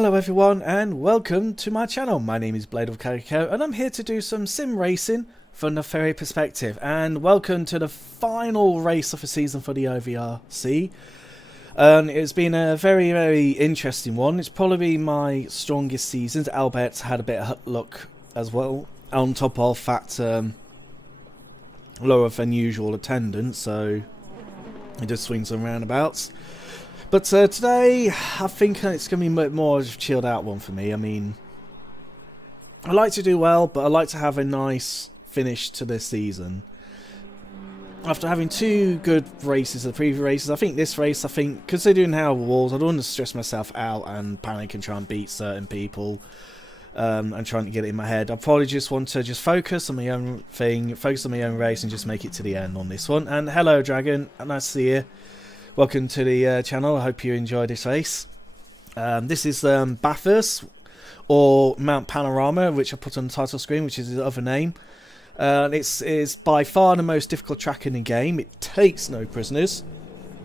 Hello everyone and welcome to my channel. My name is Bladewolf Kagekiyo and I'm here to do some sim racing from the ferry perspective. And welcome to the final race of the season for the OVRC. It's been a very interesting one. It's probably my strongest season. Albert's had a bit of luck as well, on top of that lower than usual attendance, so it just swings and roundabouts. But today, I think it's going to be more of a chilled out one for me. I mean, I like to do well, but I like to have a nice finish to this season. After having two good races, the previous races, I think this race, considering how walls, I don't want to stress myself out and panic and try and beat certain people. And trying to get it in my head. I probably just want to focus on my own thing, focus on my own race, and just make it to the end on this one. And hello, Dragon, nice to see you. Welcome to the channel. I hope you enjoy this race. This is Bathurst, or Mount Panorama, which I put on the title screen, which is the other name. It's by far the most difficult track in the game. It takes no prisoners,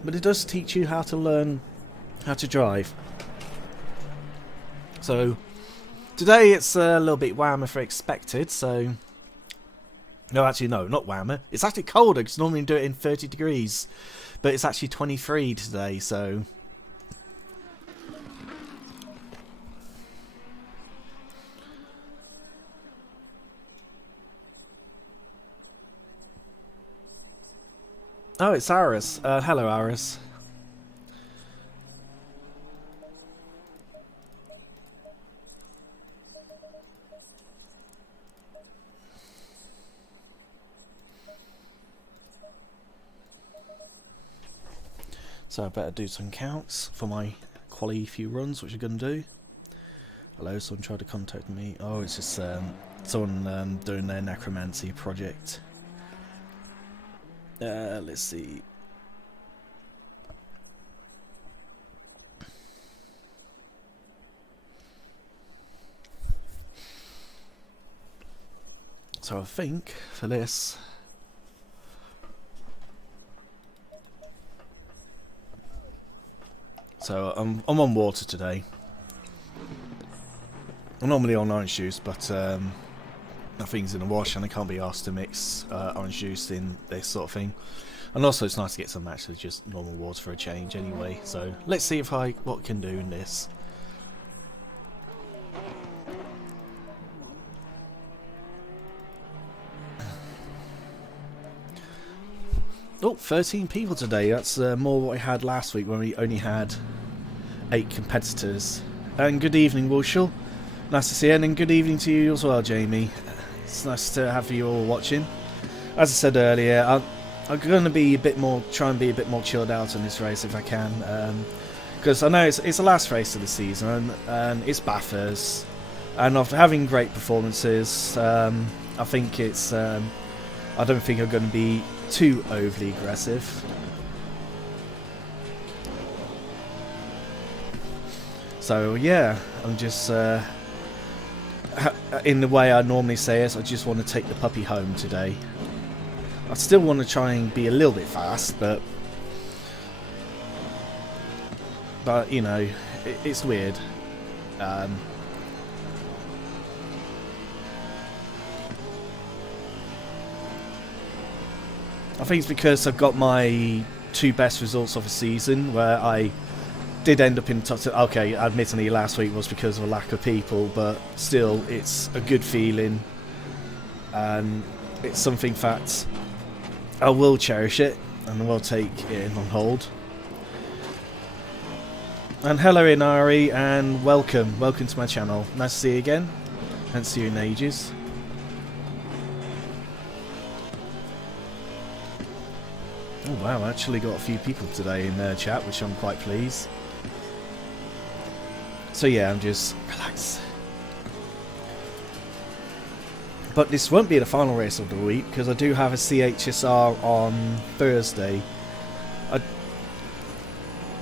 but it does teach you how to learn how to drive. So today it's a little bit warmer than expected, so... No, actually no, not warmer. It's actually colder, because normally you do it in 30 degrees. But it's actually 23 today, so... Oh, it's Aris. Hello, Aris. So I better do some counts for my quali few runs, which I'm going to do. Hello, someone tried to contact me. Oh, it's just someone doing their necromancy project. Let's see. So I think for this... So I'm on water today. I'm normally on orange juice, but nothing's in the wash and I can't be asked to mix orange juice in this sort of thing. And also it's nice to get some actually just normal water for a change anyway. So let's see if what I can do in this. Oh, 13 people today. That's more what I had last week when we only had 8 competitors. And good evening, Wushel. Nice to see you, and good evening to you as well, Jamie. It's nice to have you all watching. As I said earlier, I'm going to be try and be a bit more chilled out on this race if I can, because I know it's the last race of the season, and it's Bathurst, and after having great performances, I think it's I don't think I'm going to be too overly aggressive. So yeah, I'm just in the way I normally say it, I just want to take the puppy home today. I still want to try and be a little bit fast, but you know, it's weird. I think it's because I've got my 2 best results of the season, where I did end up in the top 10. Okay, admittedly last week was because of a lack of people, but still, it's a good feeling, and it's something that I will cherish it, and I will take it on hold. And hello Inari, and welcome to my channel. Nice to see you again. Haven't seen you in ages. Oh wow, I actually got a few people today in chat, which I'm quite pleased. So yeah, I'm just relax. But this won't be the final race of the week, because I do have a CHSR on Thursday.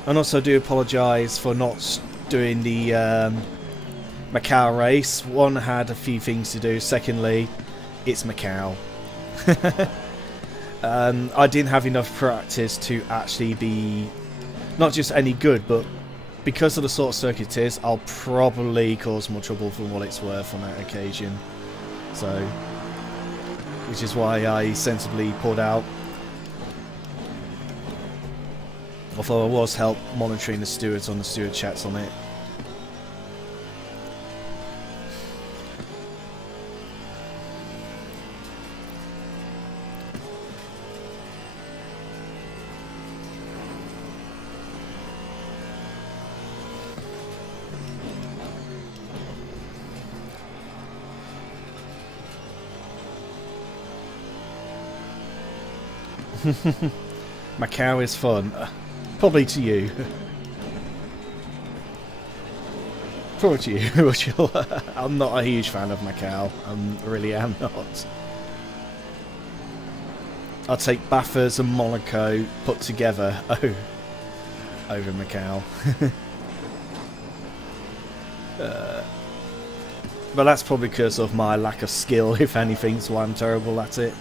And also do apologise for not doing the Macau race. One, I had a few things to do. Secondly, it's Macau. I didn't have enough practice to actually be not just any good, but because of the sort of circuit it is, I'll probably cause more trouble than what it's worth on that occasion. So, which is why I sensibly pulled out. Although I was help monitoring the stewards on the steward chats on it. Macau is fun. Probably to you. Probably to you, Rachel. I'm not a huge fan of Macau. I really am not. I'll take Bathurst and Monaco put together over Macau. But that's probably because of my lack of skill, if anything, so I'm terrible at it.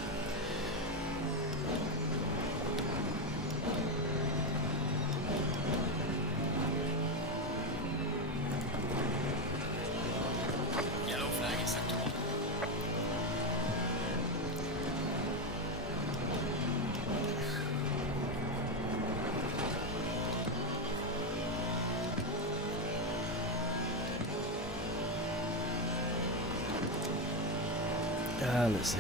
Let's see.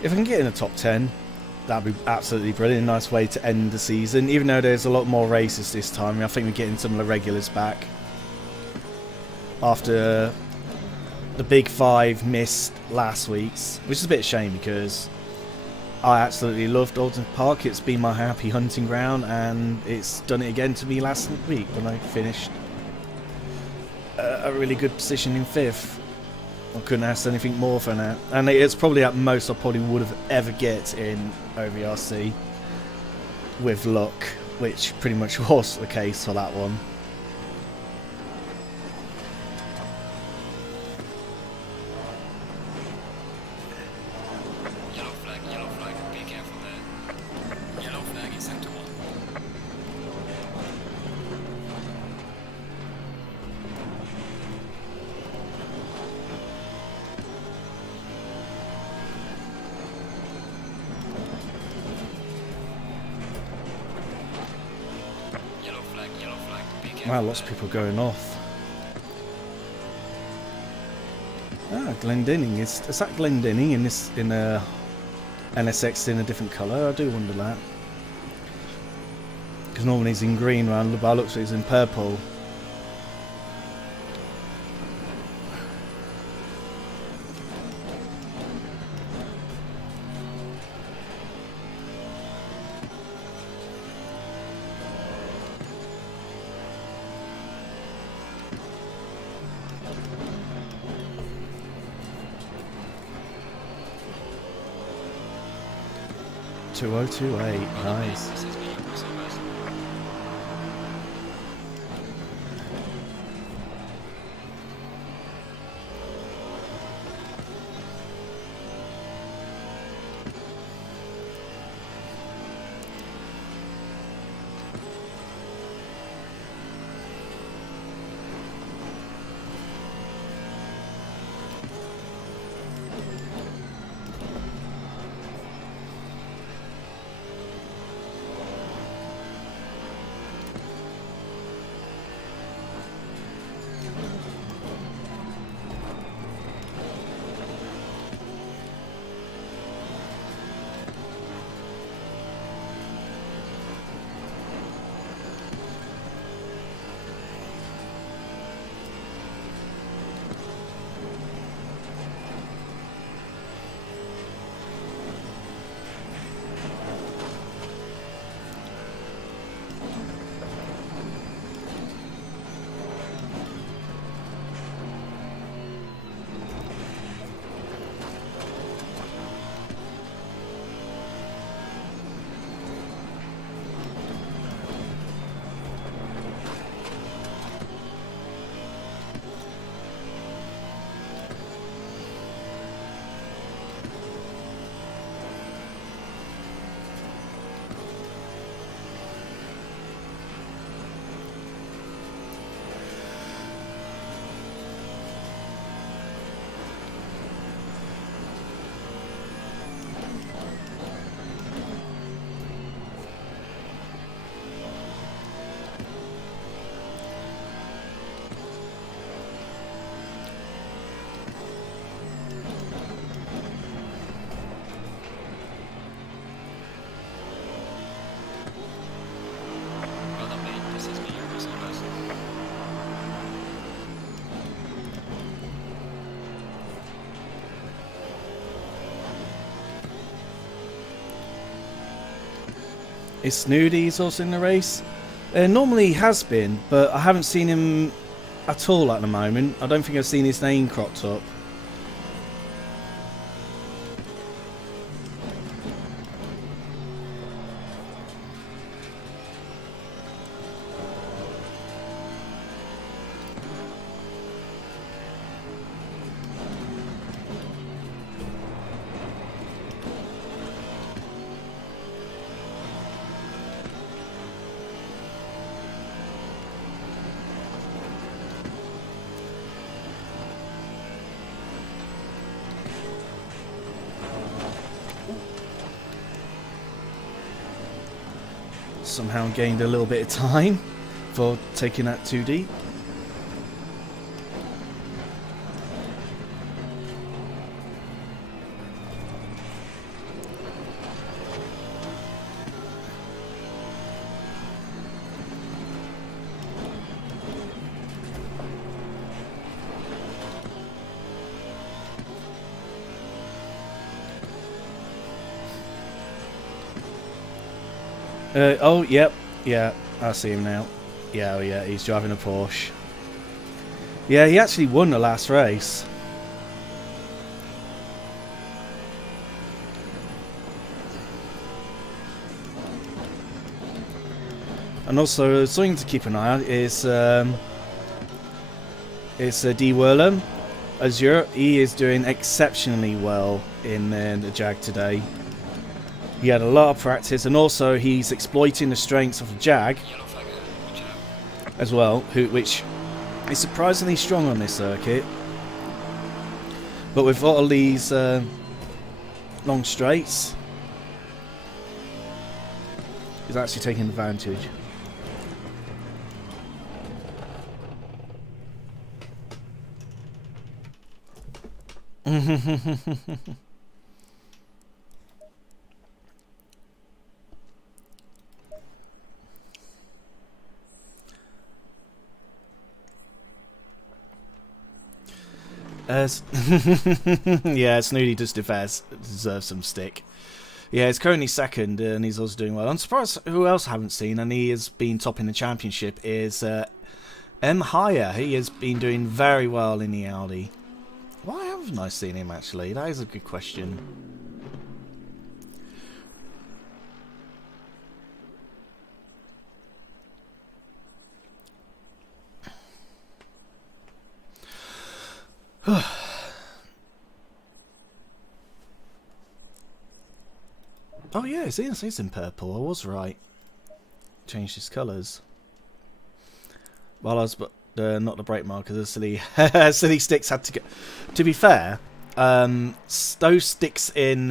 If I can get in the top 10, that'd be absolutely brilliant. Nice way to end the season. Even though there's a lot more races this time, I think we're getting some of the regulars back. After the big 5 missed last week's, which is a bit of a shame because I absolutely loved Alton Park. It's been my happy hunting ground, and it's done it again to me last week when I finished a really good position in 5th. I couldn't ask anything more for that, and it's probably at most I probably would have ever get in OVRC with luck, which pretty much was the case for that one. Yellow flag, be careful there. Yellow flag in sector 1. Wow, lots of people going off. Ah, Glendinning. Is that Glendinning in this NSX in a different colour? I do wonder that. Because normally it's in green, round by looks it's in purple. .2028, nice. Is Snoody's also in the race? Normally he has been, but I haven't seen him at all at the moment. I don't think I've seen his name cropped up. Somehow gained a little bit of time for taking that too deep. Oh, yep. Yeah, I see him now. Yeah, oh yeah, he's driving a Porsche. Yeah, he actually won the last race. And also, something to keep an eye on is D. Whirlum. Azure, he is doing exceptionally well in the Jag today. He had a lot of practice, and also he's exploiting the strengths of the Jag Yellow flag there. Watch out. as well, which is surprisingly strong on this circuit. But with all these long straights, he's actually taking advantage. Yeah, Snooty does deserve some stick. Yeah, he's currently second, and he's also doing well. I'm surprised who else I haven't seen, and he has been topping the championship, is M. Haya. He has been doing very well in the Audi. Why haven't I seen him, actually? That is a good question. Oh yeah, it's in purple. I was right. Changed his colours. Well, I was, but not the brake markers. The silly, silly sticks had to go. To be fair, those sticks in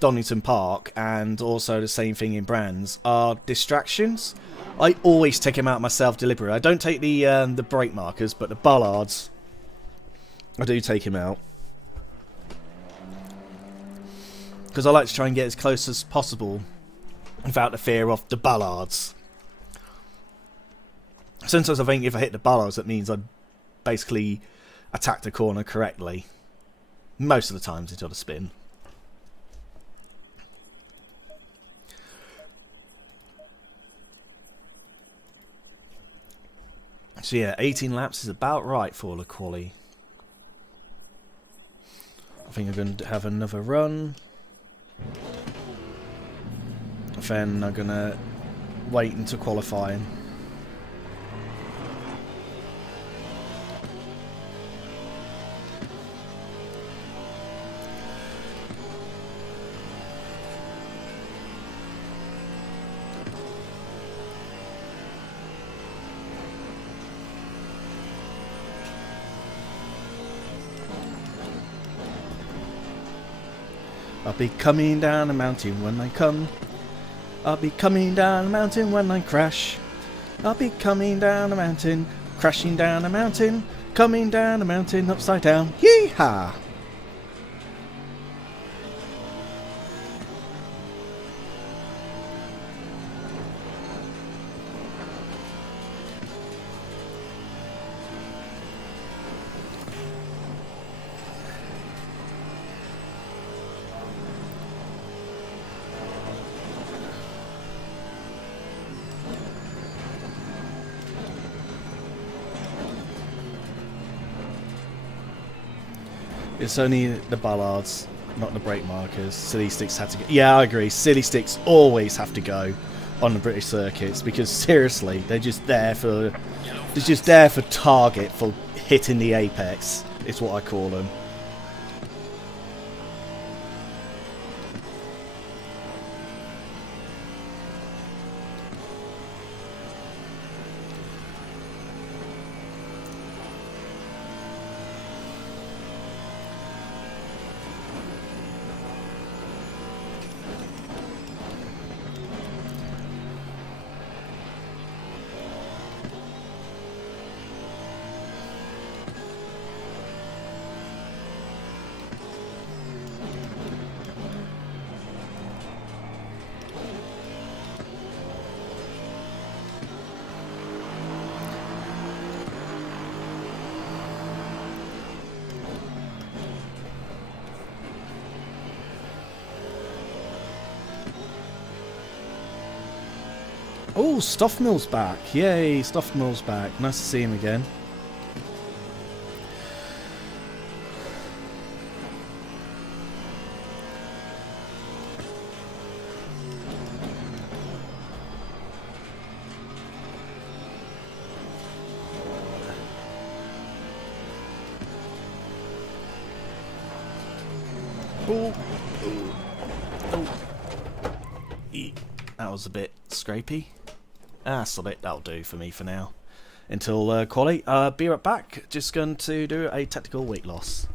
Donington Park, and also the same thing in Brands, are distractions. I always take them out myself deliberately. I don't take the brake markers, but the bollards, I do take him out. Because I like to try and get as close as possible without the fear of the bollards. Sometimes I think if I hit the bollards, that means I basically attacked the corner correctly. Most of the times it's on a spin. So yeah, 18 laps is about right for the quali. I think I'm going to have another run. Then I'm going to wait until qualifying. I'll be coming down a mountain when I come. I'll be coming down a mountain when I crash. I'll be coming down a mountain, crashing down a mountain, coming down a mountain upside down. Yee-haw! It's only the bollards, not the brake markers. Silly sticks had to go. Yeah, I agree. Silly sticks always have to go on the British circuits because seriously, they're just there for target for hitting the apex. It's what I call them. Oh, Stoffmill's back. Yay, Stoffmill's back. Nice to see him again. Oh, oh, oh. That was a bit scrapey. That'll do for me for now. Until quali. Be right back. Just going to do a tactical weight loss.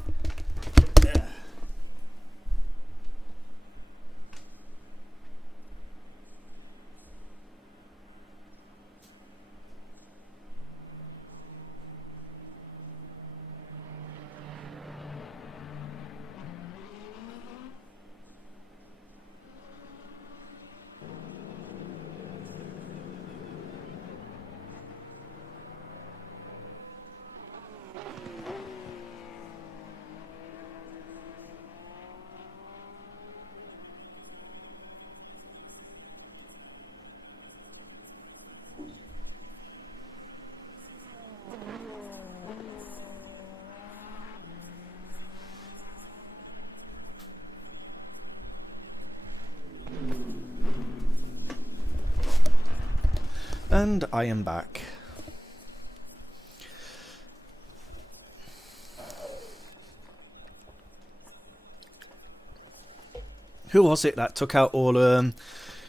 And I am back. Who was it that took out all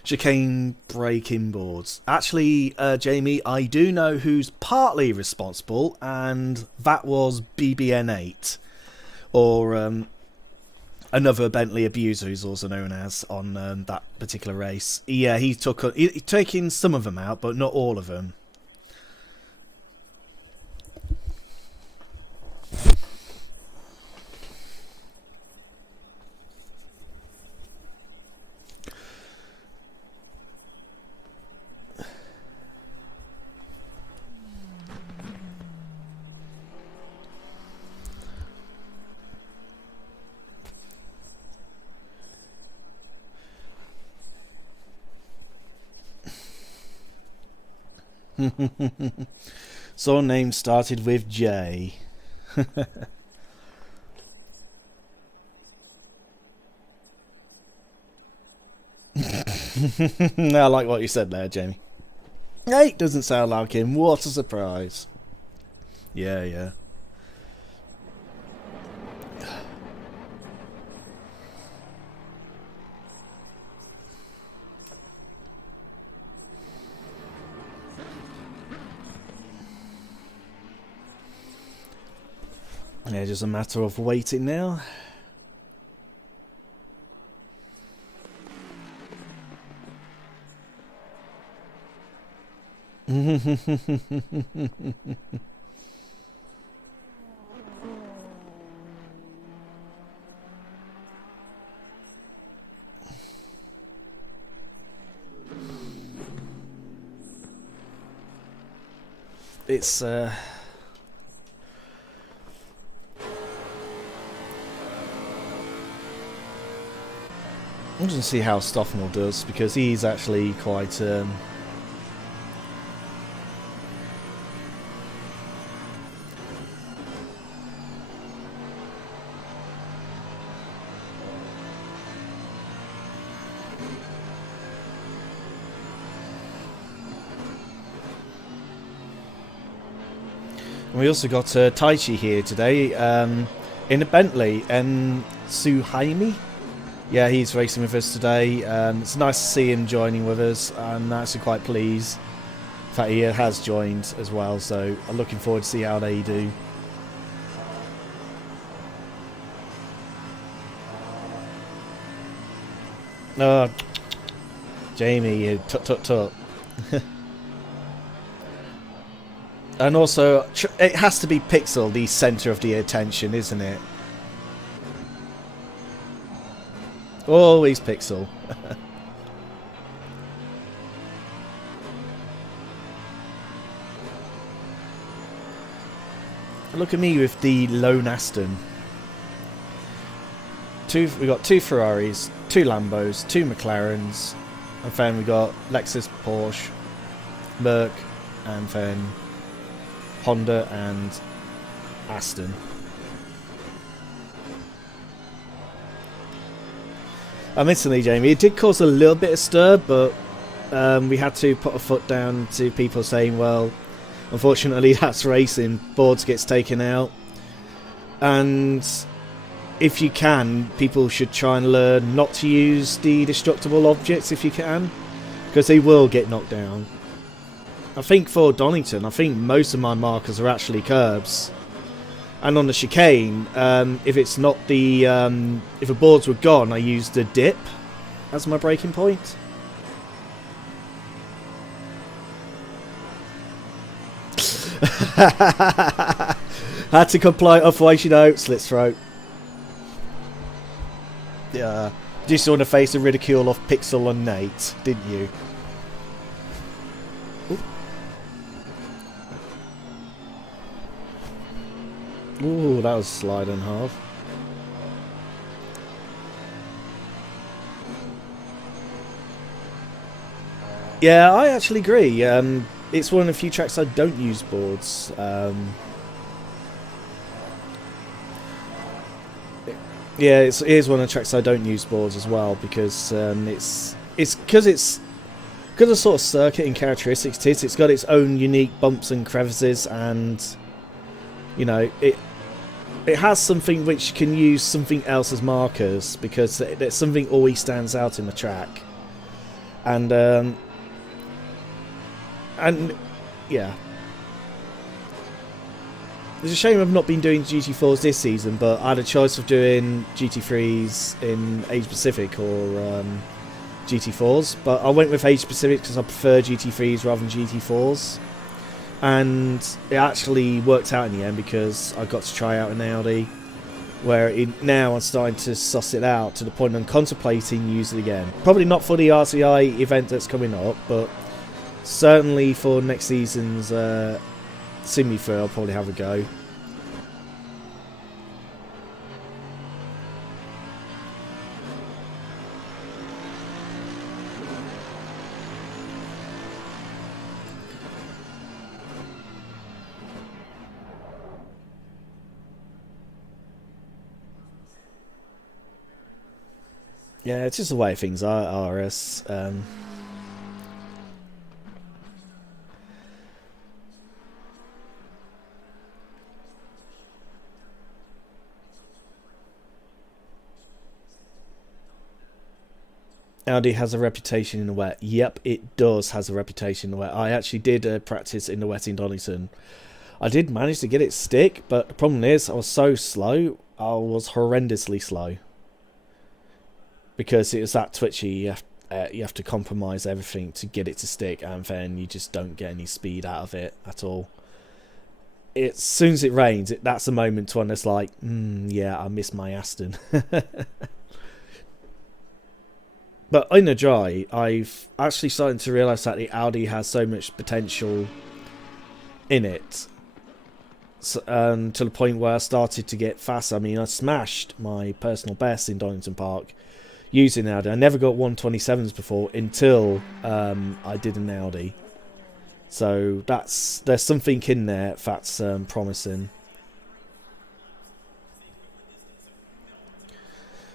chicane braking boards? Actually, Jamie, I do know who's partly responsible, and that was BBN8, or another Bentley abuser, who's also known as, on that particular race. Yeah, he taking some of them out, but not all of them. So name started with J. I like what you said there, Jamie. Hey, doesn't sound like him. What a surprise. Yeah, yeah. Yeah, just a matter of waiting now. It's I'm just going to see how Stoffel does, because he's actually quite And we also got Taichi here today in a Bentley and Suhaimi. Yeah, he's racing with us today. It's nice to see him joining with us. I'm actually quite pleased that he has joined as well, so I'm looking forward to see how they do. Oh, Jamie, tut. And also, it has to be Pixel, the centre of the attention, isn't it? Always Pixel. Look at me with the lone Aston. We got 2 Ferraris, 2 Lambos, 2 McLarens, and then we got Lexus, Porsche, Merc, and then Honda and Aston. Admittedly, Jamie, it did cause a little bit of stir, but we had to put a foot down to people saying, well, unfortunately that's racing, boards gets taken out, and if you can, people should try and learn not to use the destructible objects if you can, because they will get knocked down. I think for Donington, I think most of my markers are actually curbs. And on the chicane, if it's not the if the boards were gone, I used the dip as my braking point. Had to comply, otherwise, you know, slit throat. Yeah, just saw the face of ridicule of Pixel and Nate, didn't you? Ooh, that was sliding hard. Yeah, I actually agree. It's one of the few tracks I don't use boards. Yeah, it is one of the tracks I don't use boards as well, because it's because of sort of circuit and characteristics it is. It's got its own unique bumps and crevices, and you know it has something which can use something else as markers, because there's something always stands out in the track. And yeah, it's a shame I've not been doing GT4s this season, but I had a choice of doing GT3s in Asia Pacific or GT4s, but I went with Asia Pacific because I prefer GT3s rather than GT4s. And it actually worked out in the end, because I got to try out an Audi, where now I'm starting to suss it out to the point I'm contemplating using it again. Probably not for the RCI event that's coming up, but certainly for next season's Sim-Me-Free I'll probably have a go. Yeah, it's just the way things are, RS. Audi has a reputation in the wet. Yep, it does has a reputation in the wet. I actually did practice in the wet in Donington. I did manage to get it stick, but the problem is I was so slow. I was horrendously slow. Because it was that twitchy, you have to compromise everything to get it to stick, and then you just don't get any speed out of it at all. As soon as it rains, that's the moment when it's like, yeah, I miss my Aston. But in the dry, I've actually started to realise that the Audi has so much potential in it. So, to the point where I started to get fast. I mean, I smashed my personal best in Donington Park using Audi. I never got 127s before until I did an Audi. So there's something in there that's promising.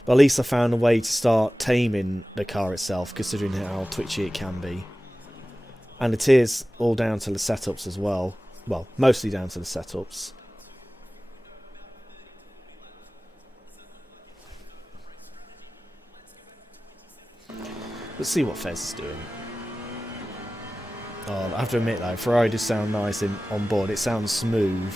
But at least I found a way to start taming the car itself, considering how twitchy it can be. And it is all down to the setups as well. well, mostly down to the setups. Let's see what Fez is doing. Oh, I have to admit though, Ferrari does sound nice on board. It sounds smooth.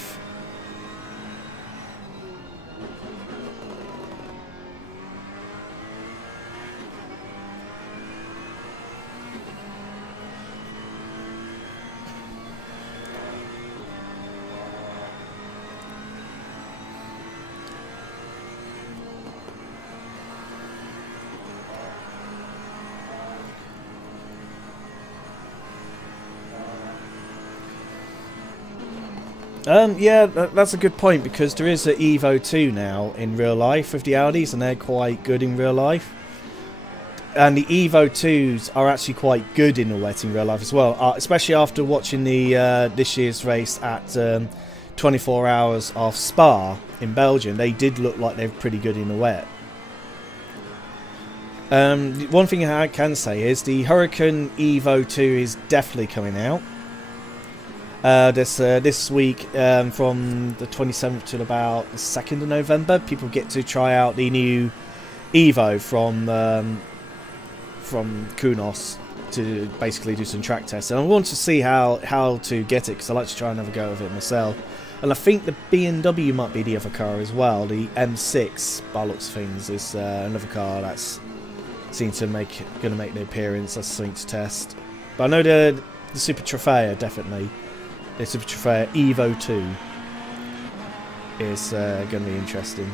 Yeah, that's a good point, because there is an Evo 2 now in real life with the Audis, and they're quite good in real life. And the Evo 2s are actually quite good in the wet in real life as well, especially after watching the this year's race at 24 hours off Spa in Belgium. They did look like they're pretty good in the wet. One thing I can say is the Huracan Evo 2 is definitely coming out. This week, from the 27th to about the 2nd of November, people get to try out the new Evo from Kunos to basically do some track tests. And I want to see how to get it, because I like to try and have a go of it myself. And I think the BMW might be the other car as well. The M6, by looks of things, is another car that's seems to going to make the appearance. That's something to test. But I know the Super Trofeo definitely. The Super Trofeo Evo 2 is going to be interesting.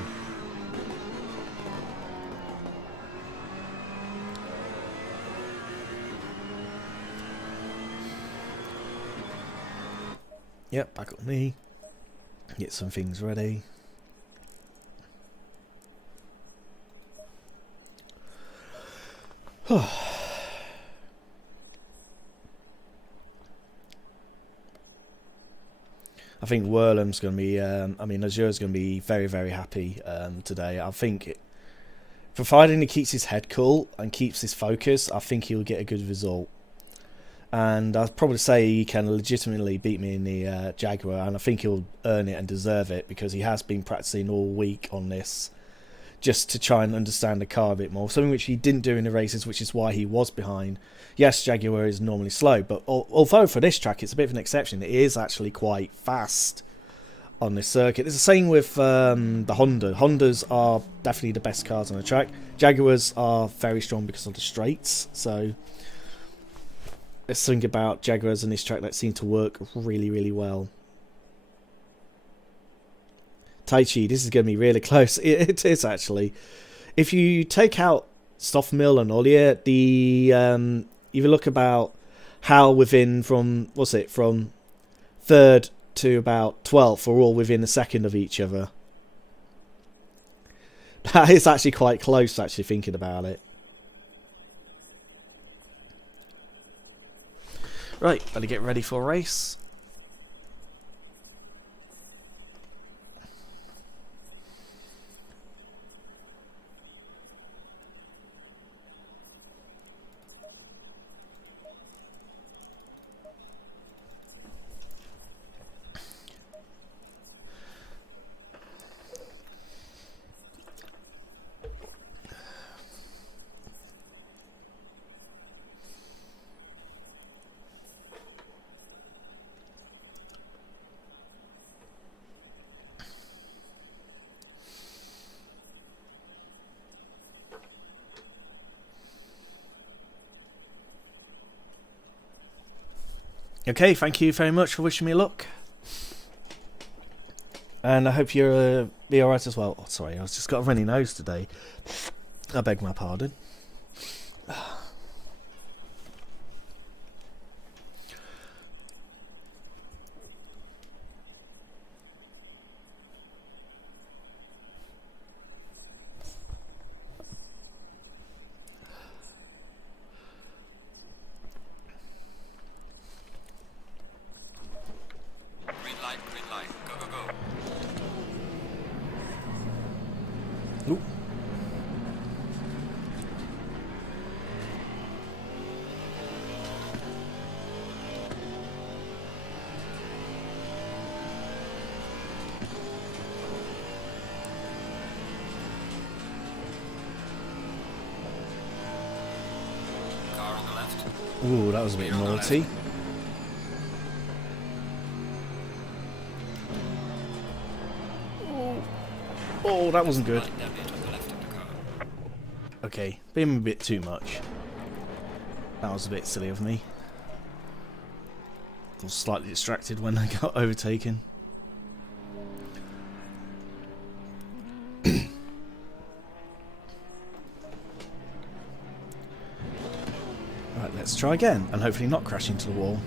Yep, back on me. Get some things ready. I think Werlem's going to be, I mean, Azure's going to be very, very happy today. I think, providing he keeps his head cool and keeps his focus, I think he'll get a good result. And I'd probably say he can legitimately beat me in the Jaguar, and I think he'll earn it and deserve it, because he has been practicing all week on this, just to try and understand the car a bit more. Something which he didn't do in the races, which is why he was behind. Yes, Jaguar is normally slow, but although for this track it's a bit of an exception, it is actually quite fast on this circuit. It's the same with the Honda. Hondas are definitely the best cars on the track. Jaguars are very strong because of the straights, so there's something about Jaguars on this track that seem to work really, really well. Taichi, this is going to be really close. It is actually. If you take out Stoffmill and Ollier, if you look about how within from 3rd to about 12th are all within a second of each other. That is actually quite close, actually, thinking about it. Right, better get ready for a race. Okay, thank you very much for wishing me luck. And I hope you'll be alright as well. Oh, sorry, I've just got a runny nose today. I beg my pardon. Green light, go, go, go. Ooh. Ooh, that was a bit You're on the naughty. left. Oh, that wasn't good. Right, damn it, on the left of the car. Okay, been a bit too much. That was a bit silly of me. I was slightly distracted when I got overtaken. Right, let's try again, and hopefully not crash into the wall.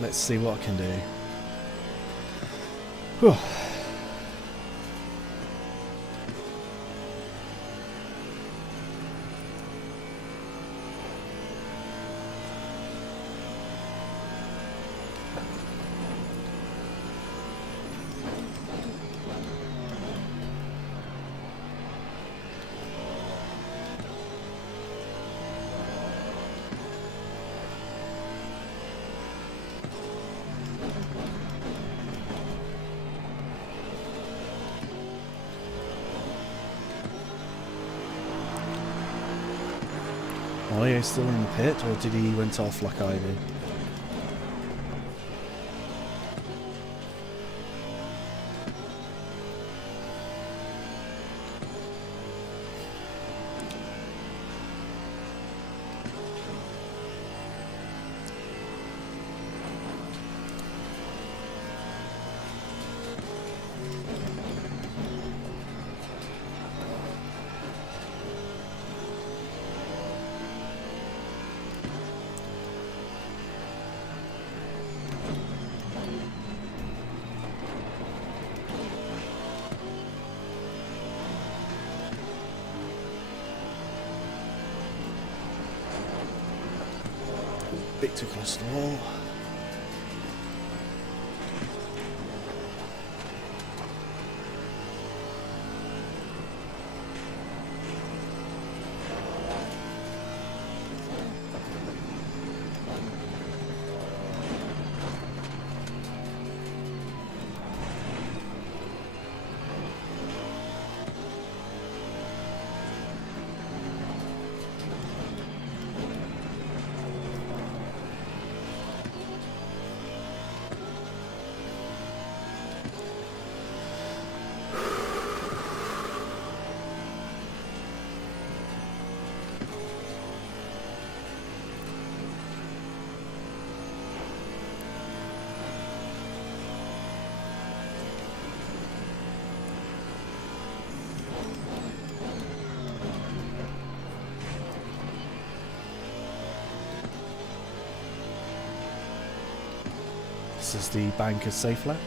Let's see what I can do. Whew. Are you still in the pit, or did he went off like I did? Bit too close to the wall. This is the banker's safe lap.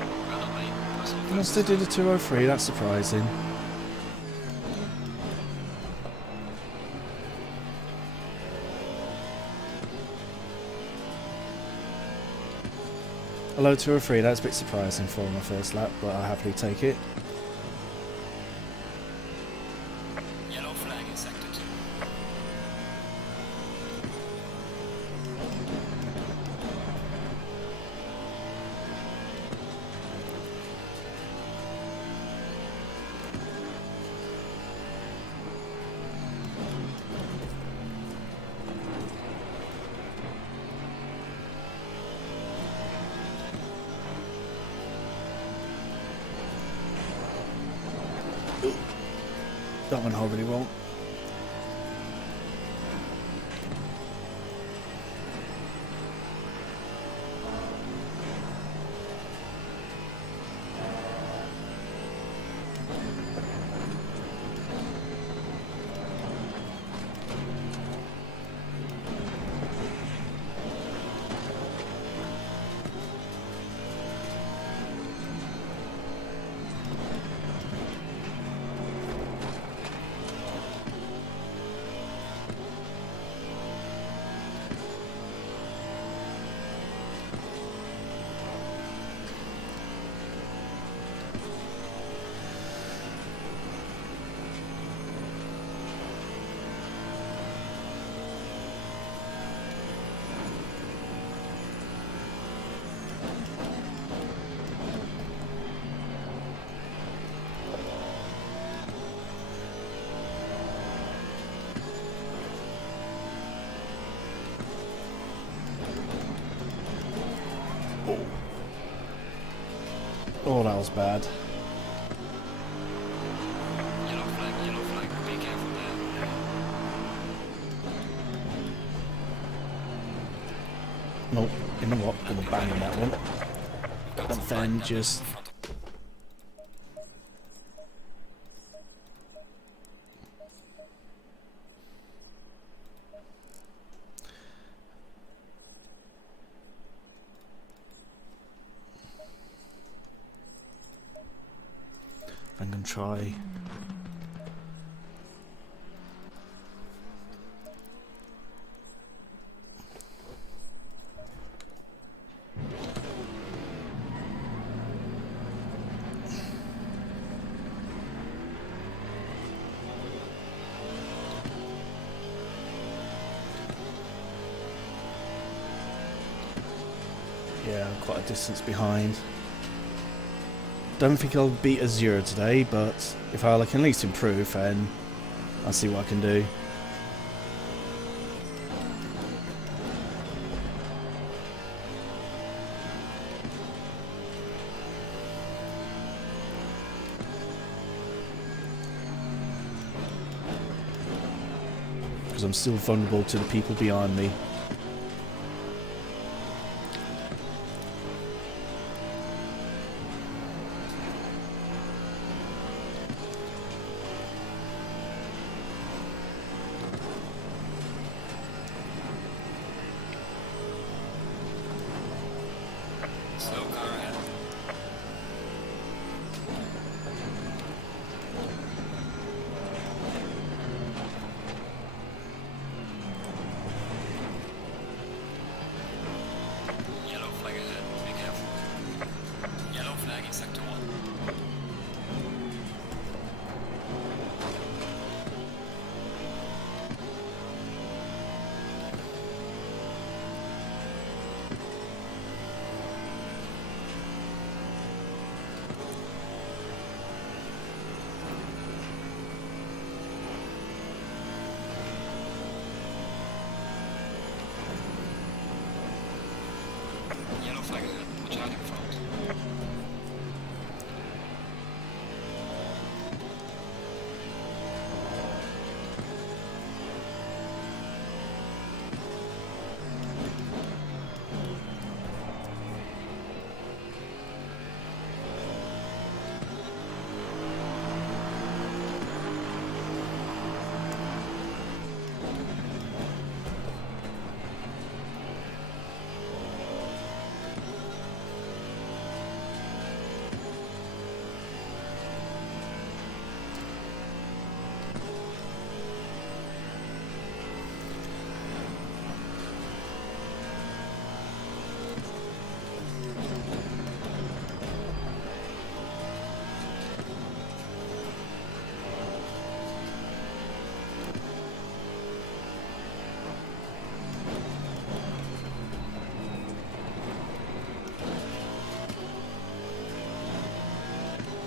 Well done, mate. Nice one Unless first. they did a 203, that's surprising. A low 203, that's a bit surprising for my first lap, but I'll happily take it. Yellow flag in sector 2. That went horribly wrong. Oh, that was bad. Yellow flag, be careful there. Nope, you know what? I'm gonna bang on that one. Got And some then light just... in front of I'm gonna try. Yeah, I'm quite a distance behind. Don't think I'll beat Azure today, but if I can at least improve, then I'll see what I can do. Because I'm still vulnerable to the people behind me. slow car ahead. Yellow flag ahead, be careful. Yellow flag in sector 1. Yellow flag ahead, watch out in front.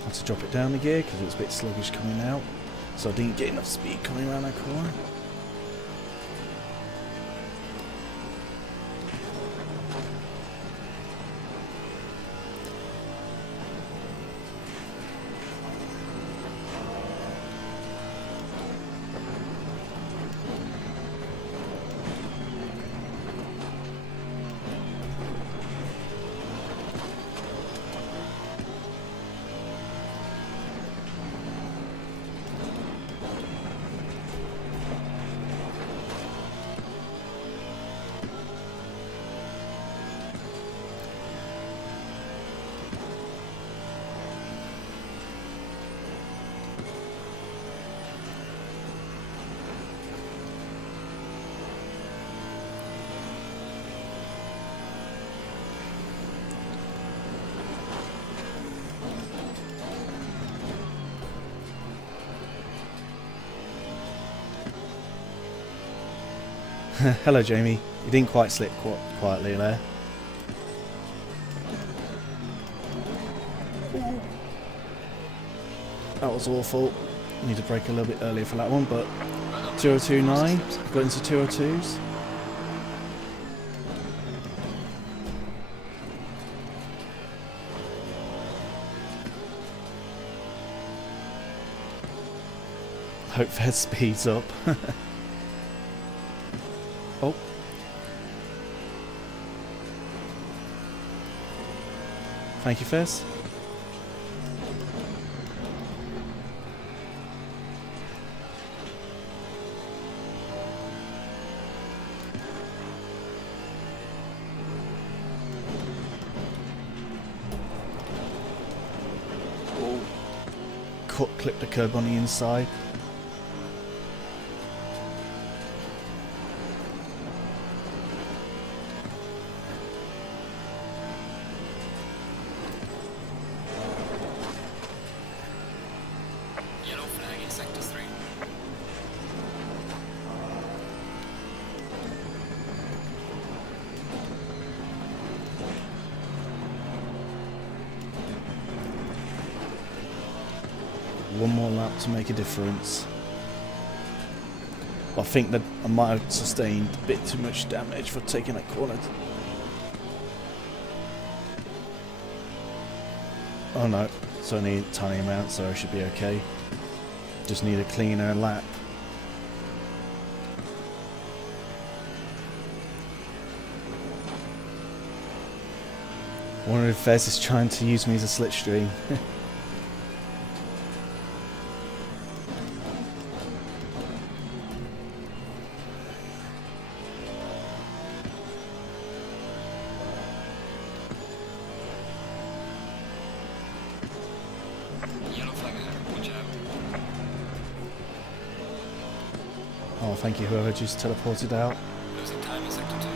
I had to drop it down the gear because it was a bit sluggish coming out, so I didn't get enough speed coming around that corner. Hello, Jamie. You didn't quite slip quietly there. That was awful. Need to brake a little bit earlier for that one, but 2029. Got into 202s. Hope Fed speeds up. Oh. Thank you, Fez. Oh. Clip the curb on the inside. One more lap to make a difference. I think that I might have sustained a bit too much damage for taking that corner. Oh no, it's only a tiny amount, so I should be okay. Just need a cleaner lap. I wonder if Fez is trying to use me as a slipstream. Oh, thank you, whoever just teleported out. Losing time in sector 2.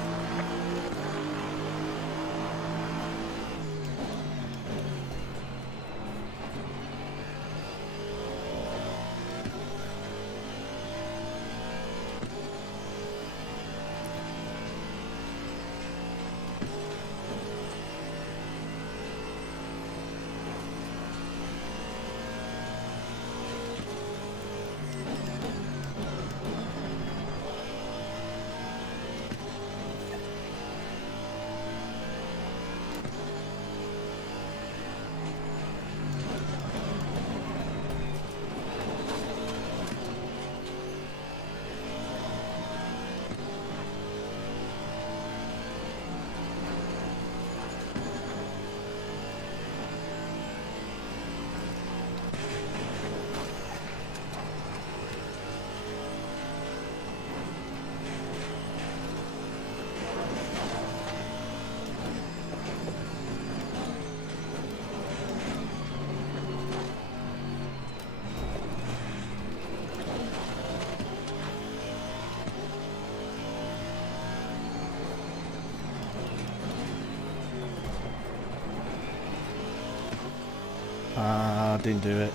Didn't do it.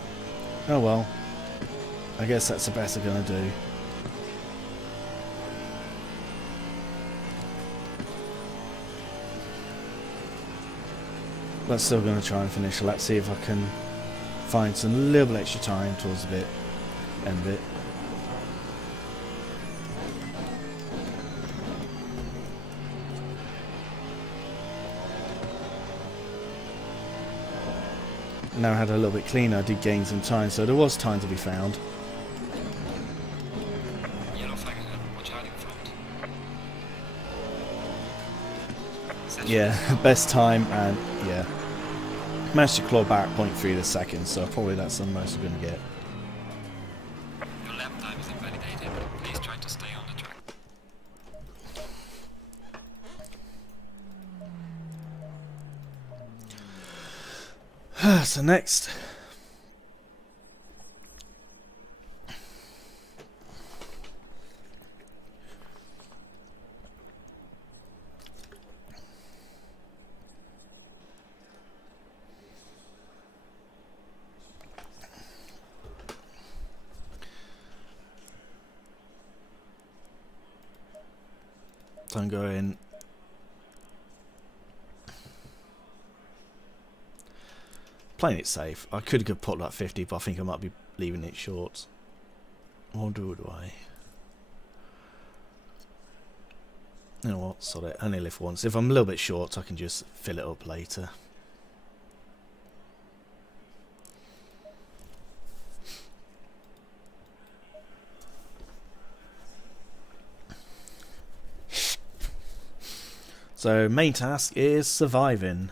Oh well. I guess that's the best I'm gonna do. But still gonna try and finish. Let's see if I can find some little extra time towards the end of it. Now I had a little bit cleaner, I did gain some time, so there was time to be found. Yellow flag ahead. Watch out in front. Yeah, best time, and yeah. Managed to claw back 0.3 seconds, so probably that's the most I'm going to get. Your lap time is invalidated. Please try to stay on the track. So next, So I'm going playing it safe. I could have put like 50, but I think I might be leaving it short. Or do I? You know what? Sod it. I only live once. If I'm a little bit short, I can just fill it up later. So main task is surviving.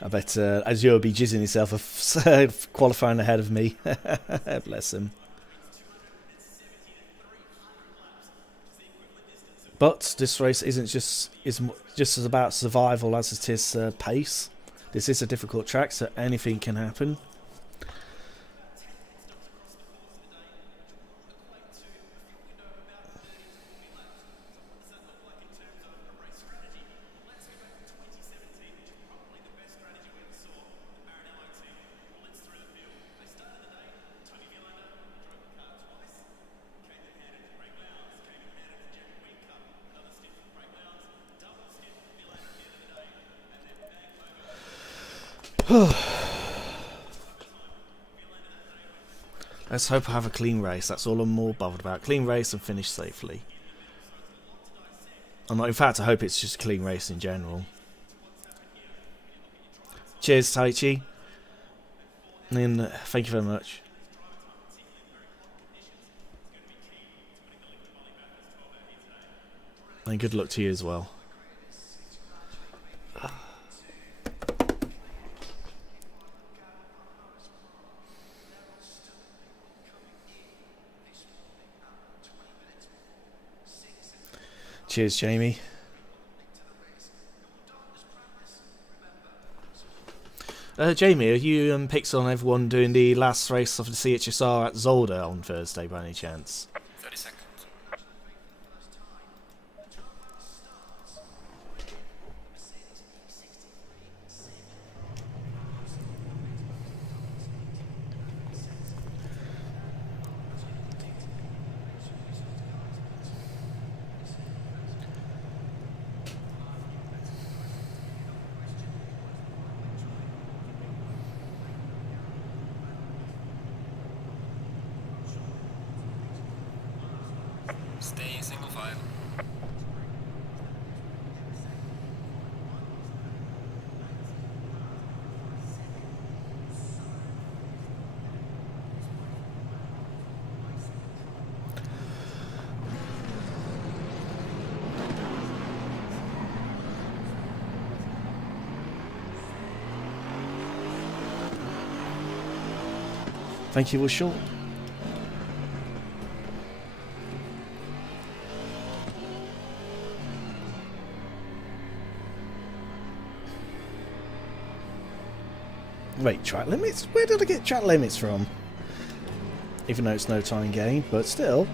I bet Azure will be jizzing himself for qualifying ahead of me. Bless him. But this race isn't just as about survival as it is pace. This is a difficult track, so anything can happen. Let's hope I have a clean race. That's all I'm more bothered about. Clean race and finish safely. In fact, I hope it's just a clean race in general. Cheers, Taichi. And thank you very much. And good luck to you as well. Cheers, Jamie. Jamie, are you picked on everyone doing the last race of the CHSR at Zolder on Thursday by any chance? 30 seconds. Stay single file. Thank you, was short. Wait, track limits? Where did I get track limits from? Even though it's no time gain, but still.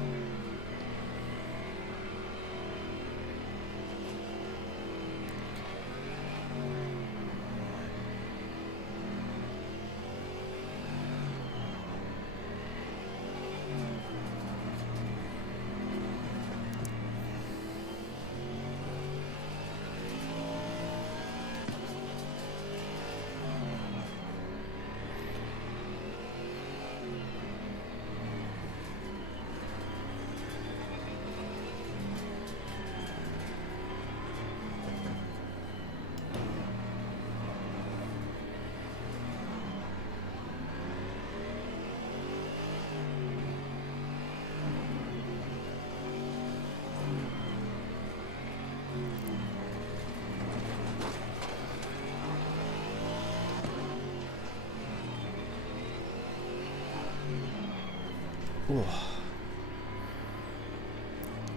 Ooh.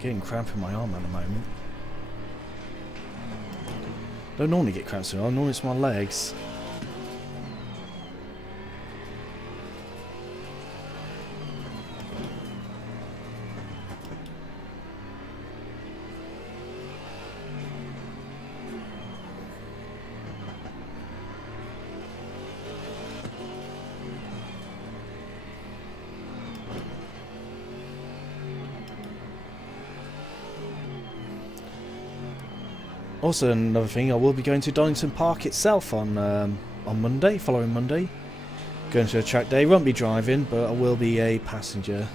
Getting cramp in my arm at the moment. Don't normally get cramps in my arm, normally it's my legs. Also, another thing, I will be going to Donington Park itself on Monday, following Monday. Going to a track day. Won't be driving, but I will be a passenger.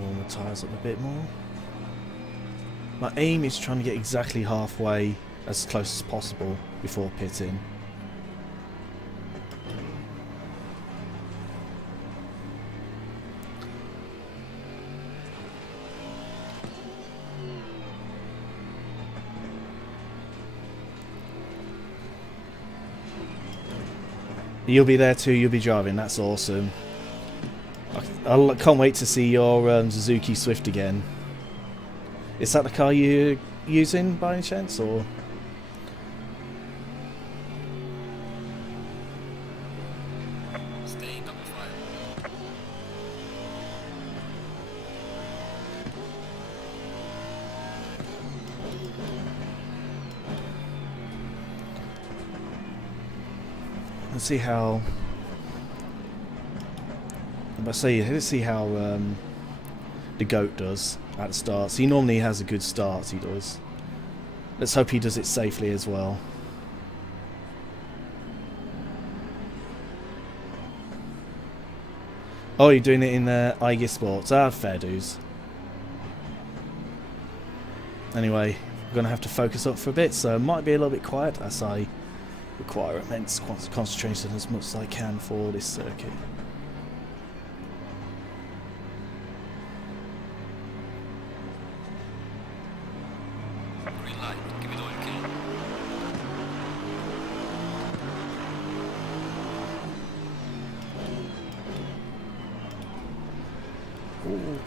Warm the tyres up a bit more. My aim is trying to get exactly halfway, as close as possible, before pitting. You'll be there too, you'll be driving, that's awesome. I can't wait to see your Suzuki Swift again. Is that the car you're using by any chance, or? Staying double file. Let's see how. Let's see how the goat does at the start. So he normally has a good start, he does. Let's hope he does it safely as well. Oh, you're doing it in IG Sports. Ah, fair dues. Anyway, I'm going to have to focus up for a bit, so it might be a little bit quiet as I require immense concentration as much as I can for this circuit. Green light. Give it all you can. Ooh.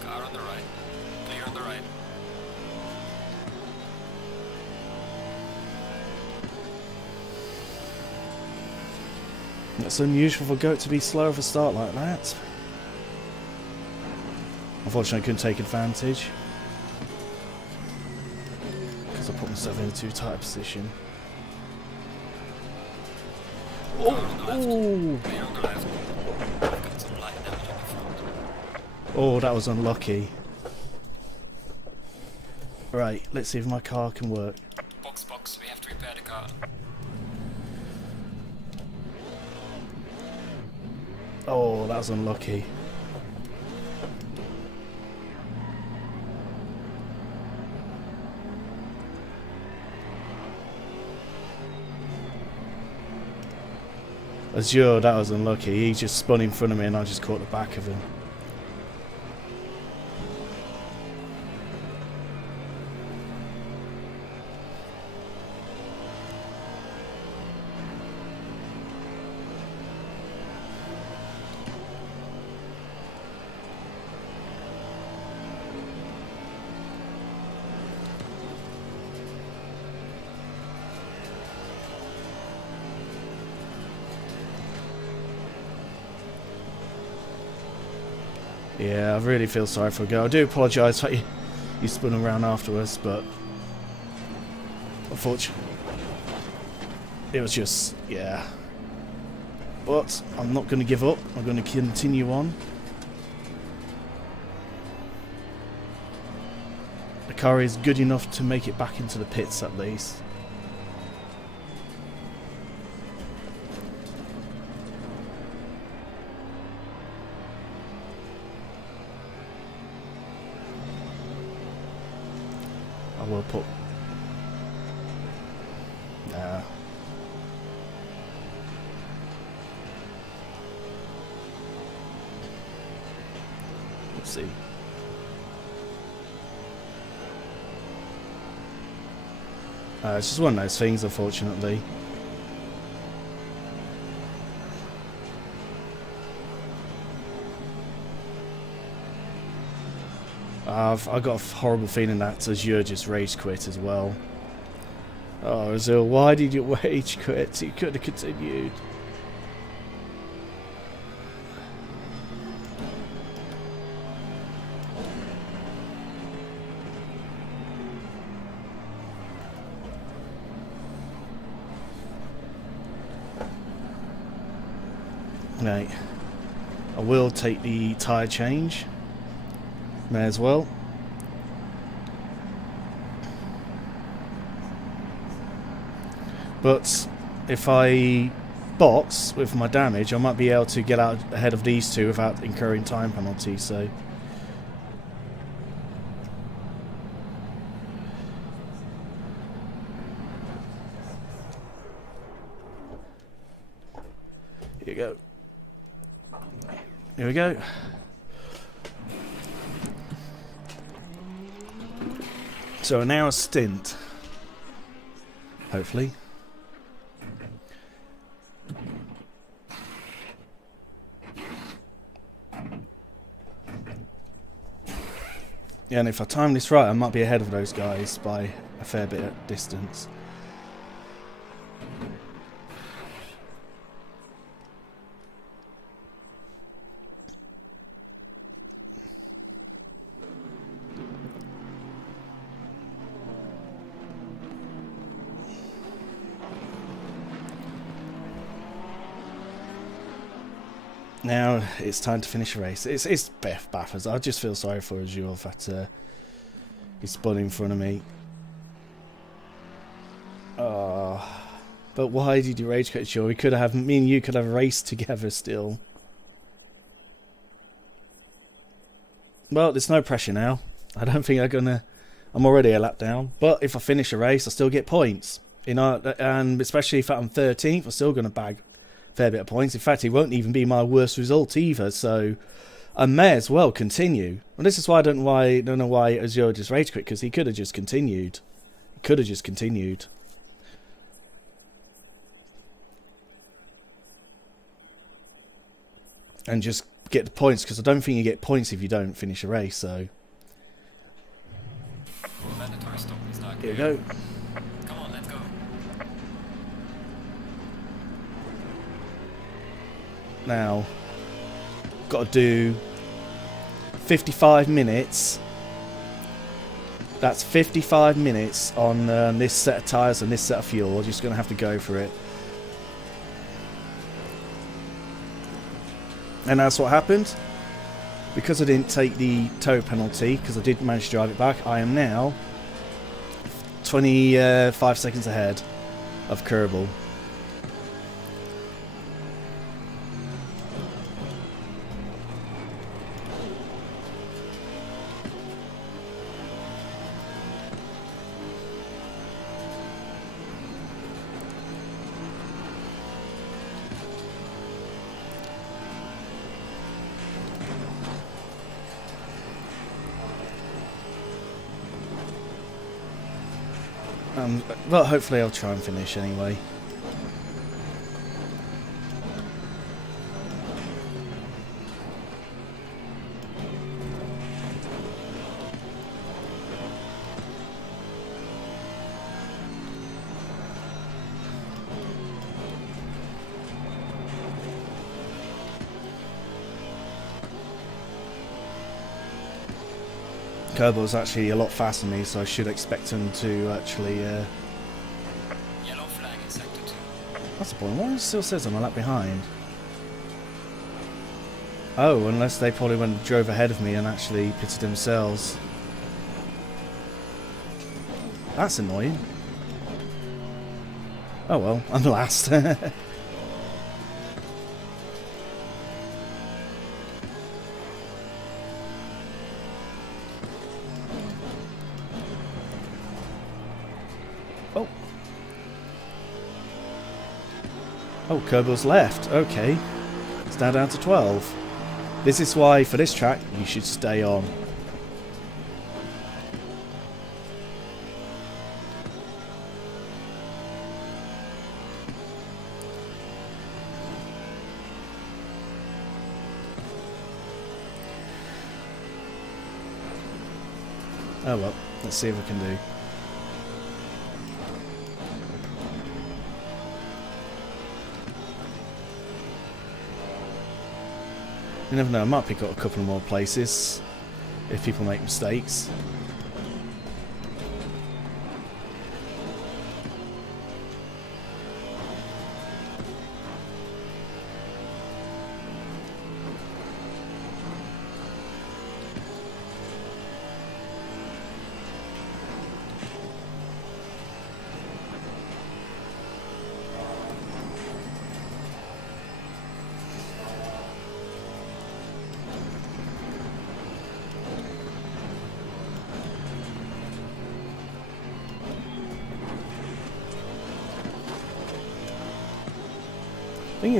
Car on the right. Clear on the right. It's unusual for a goat to be slow off a start like that. Unfortunately, I couldn't take advantage because I put myself in a too tight position. Car on the left. Oh, Clear on the left. I've got some light damage on the front. oh, that was unlucky. Right, let's see if my car can work. Box. We have to repair the car. Oh, that was unlucky. Azure, that was unlucky. He just spun in front of me and I just caught the back of him. Yeah, I really feel sorry for a girl. I do apologise for you spun around afterwards, but unfortunately, it was just, yeah. But I'm not going to give up. I'm going to continue on. The car is good enough to make it back into the pits at least. I will put... Nah. Let's see. It's just one of those things, unfortunately. I got a horrible feeling that Azure just rage quit as well. Oh, Azul, why did you rage quit? You could have continued. Right. I will take the tyre change. May as well. But if I box with my damage, I might be able to get out ahead of these two without incurring time penalties, so... Here we go. Here we go. So an hour stint. Hopefully. Yeah, and if I time this right, I might be ahead of those guys by a fair bit of distance. Now it's time to finish the race. It's Beth Baffers. I just feel sorry for Azure that he's spun in front of me. But why did you rage quit? Sure, me and you could have raced together still. Well, there's no pressure now. I don't think I'm already a lap down. But if I finish a race, I still get points. You know, and especially if I'm 13th, I'm still going to bag a fair bit of points. In fact, it won't even be my worst result either. So I may as well continue. And this is why I don't know why Azure just rage quit, because he could have just continued. He could have just continued. And just get the points, because I don't think you get points if you don't finish a race. So Mandatory stop is not here we go. Come on, let's go. Now, got to do 55 minutes. That's 55 minutes on this set of tyres and this set of fuel. Just going to have to go for it. And that's what happened. Because I didn't take the tow penalty, because I did manage to drive it back, I am now 25 seconds ahead of Kerbal. Well, hopefully I'll try and finish anyway. Kerbal's actually a lot faster than me, so I should expect him to actually... Yellow flag in sector 2. That's the point. Why it still says I'm a lap behind? Oh, unless they probably went and drove ahead of me and actually pitted themselves. That's annoying. Oh well, I'm last. Oh, Kerbal's left. Okay. It's now down to 12. This is why, for this track, you should stay on. Oh well, let's see if we can do. You never know, I might pick up a couple more places if people make mistakes.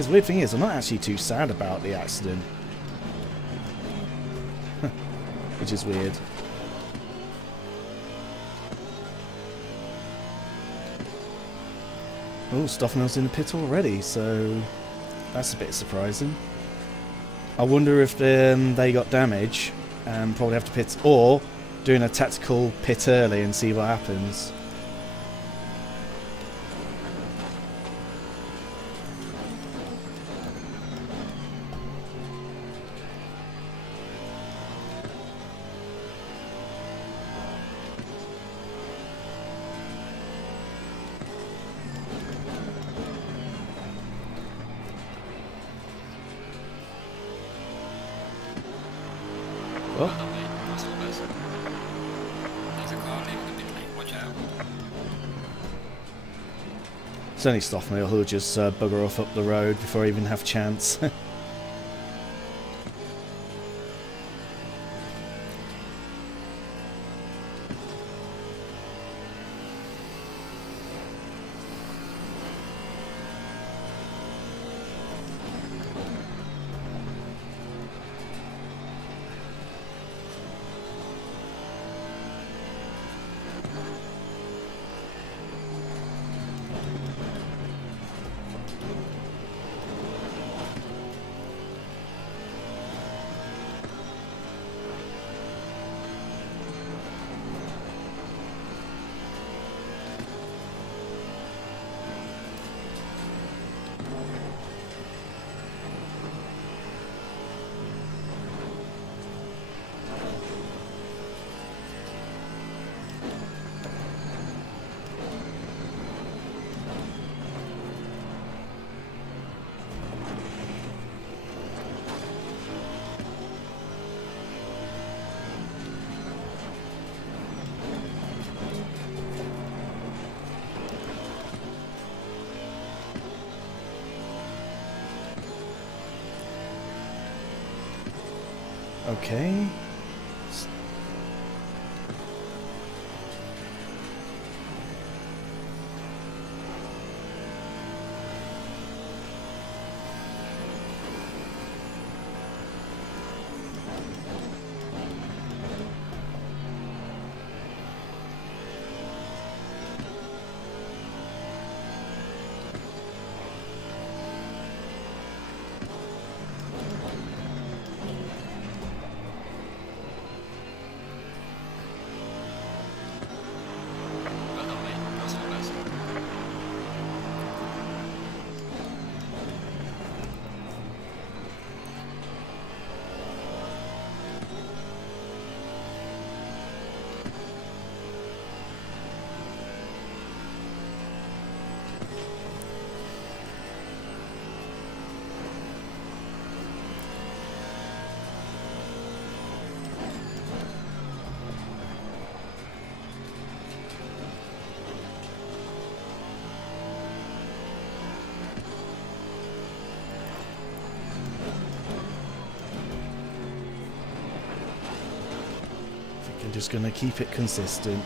Weird thing is, I'm not actually too sad about the accident. Which is weird. Oh, Stoffmel's in the pit already, so that's a bit surprising. I wonder if they got damage and probably have to pit, or doing a tactical pit early and see what happens. Well done, mate. That's all best. There's a car leaving the pit lane. Watch out. It's only Stoffmel who'll just bugger off up the road before I even have a chance. Okay. Well done, mate. That's all best. I think I'm just going to keep it consistent.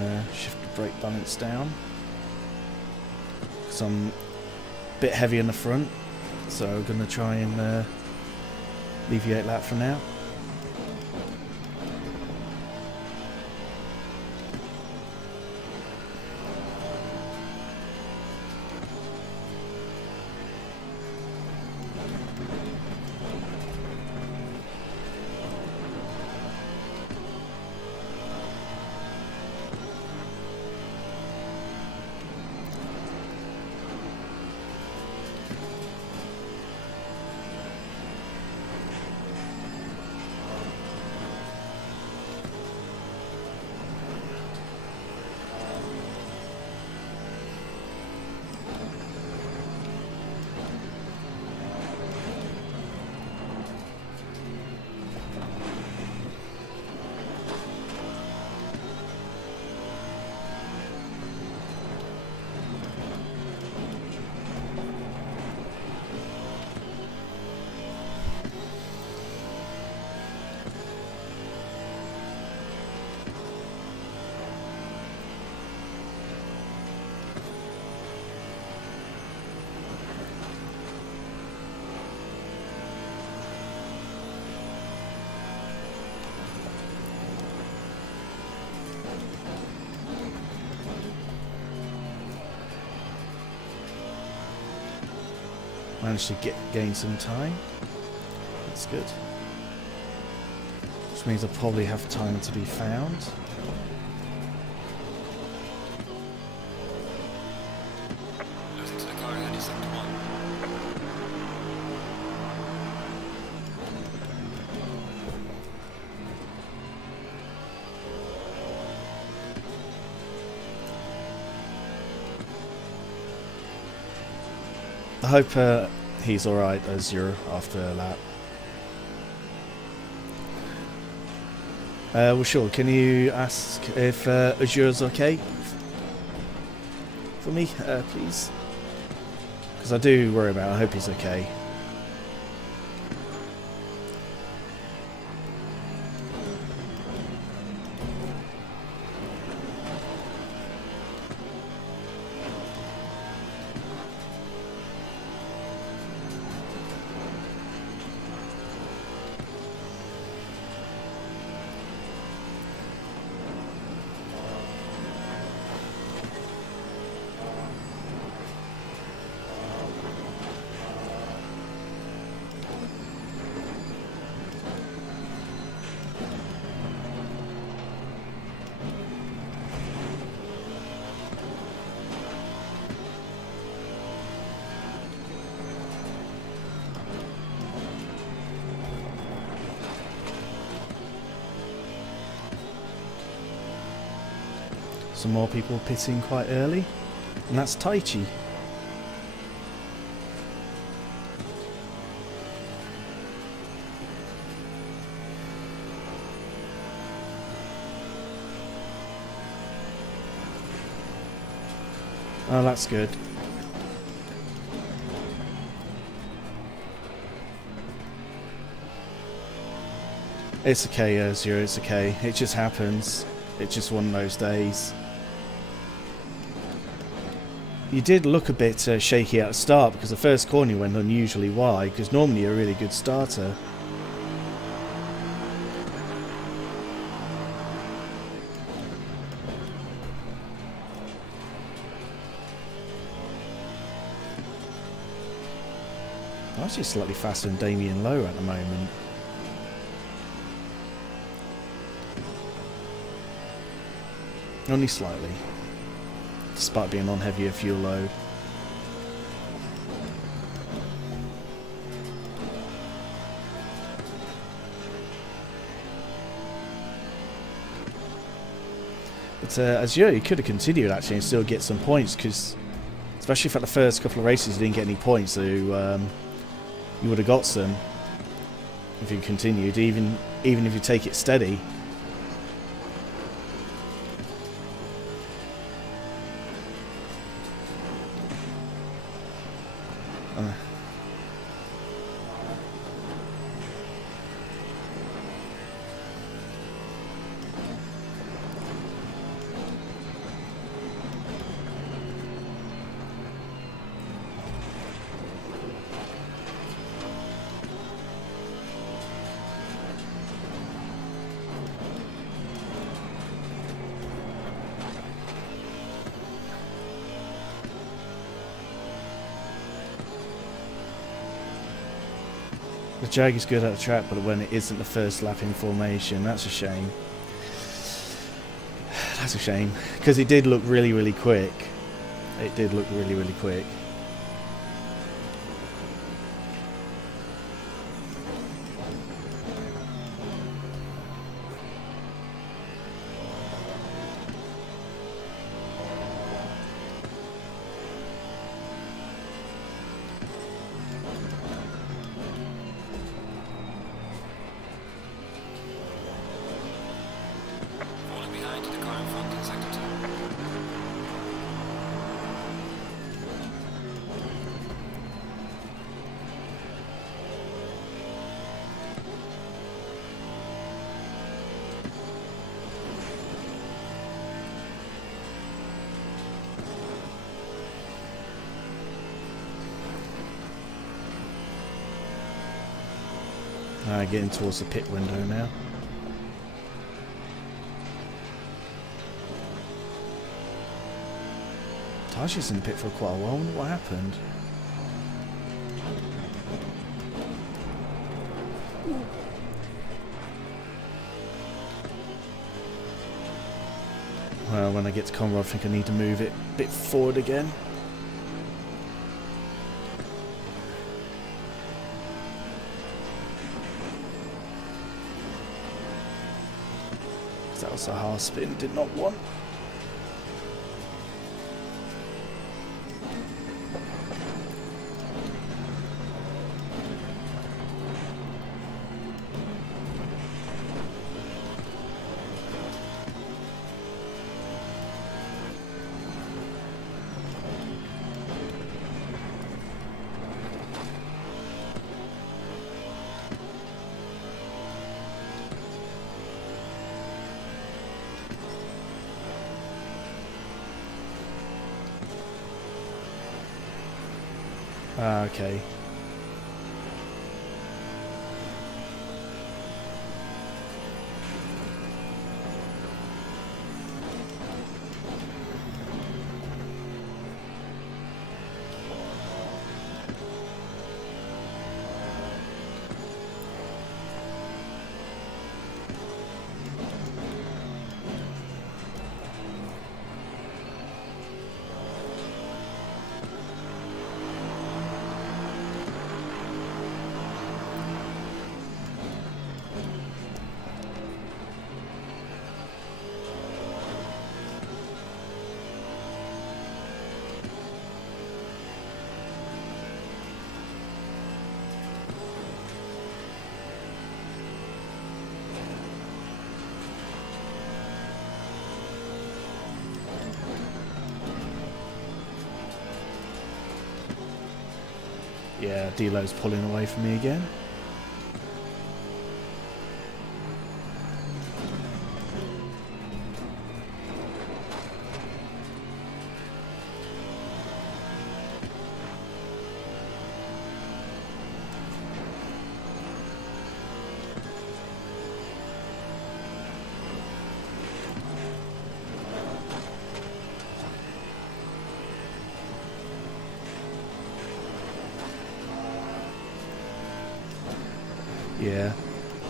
and shift the brake balance down. Because I'm a bit heavy in the front, so I'm going to try and alleviate that for now. Managed to gain some time. That's good. Which means I'll probably have time to be found. Losing to the car ahead is sector 1. I hope he's alright as you're after a lap. Well, sure. Can you ask if Azure's okay for me, please? Because I do worry about him. I hope he's okay. Some more people pitting quite early, and that's Taichi. Oh, that's good. It's okay, Zero, it's okay. It just happens. It's just one of those days. You did look a bit shaky at the start because the first corner you went unusually wide, because normally you're a really good starter. I'm actually slightly faster than Damien Lowe at the moment. Only slightly. Despite being on heavier fuel load. But as you could have continued actually and still get some points, because especially for the first couple of races you didn't get any points, so you would have got some if you continued, even if you take it steady. The Jag is good at the track, but when it isn't the first lap in formation, that's a shame. That's a shame, because it did look really, really quick. It did look really, really quick. Falling behind the car in front in sector 2. Getting towards the pit window now. Tasha's in the pit for quite a while. I wonder what happened. Well, when I get to Conrad, I think I need to move it a bit forward again. That was a hard spin, did not want. Okay. Yeah, Delo's pulling away from me again. Yeah,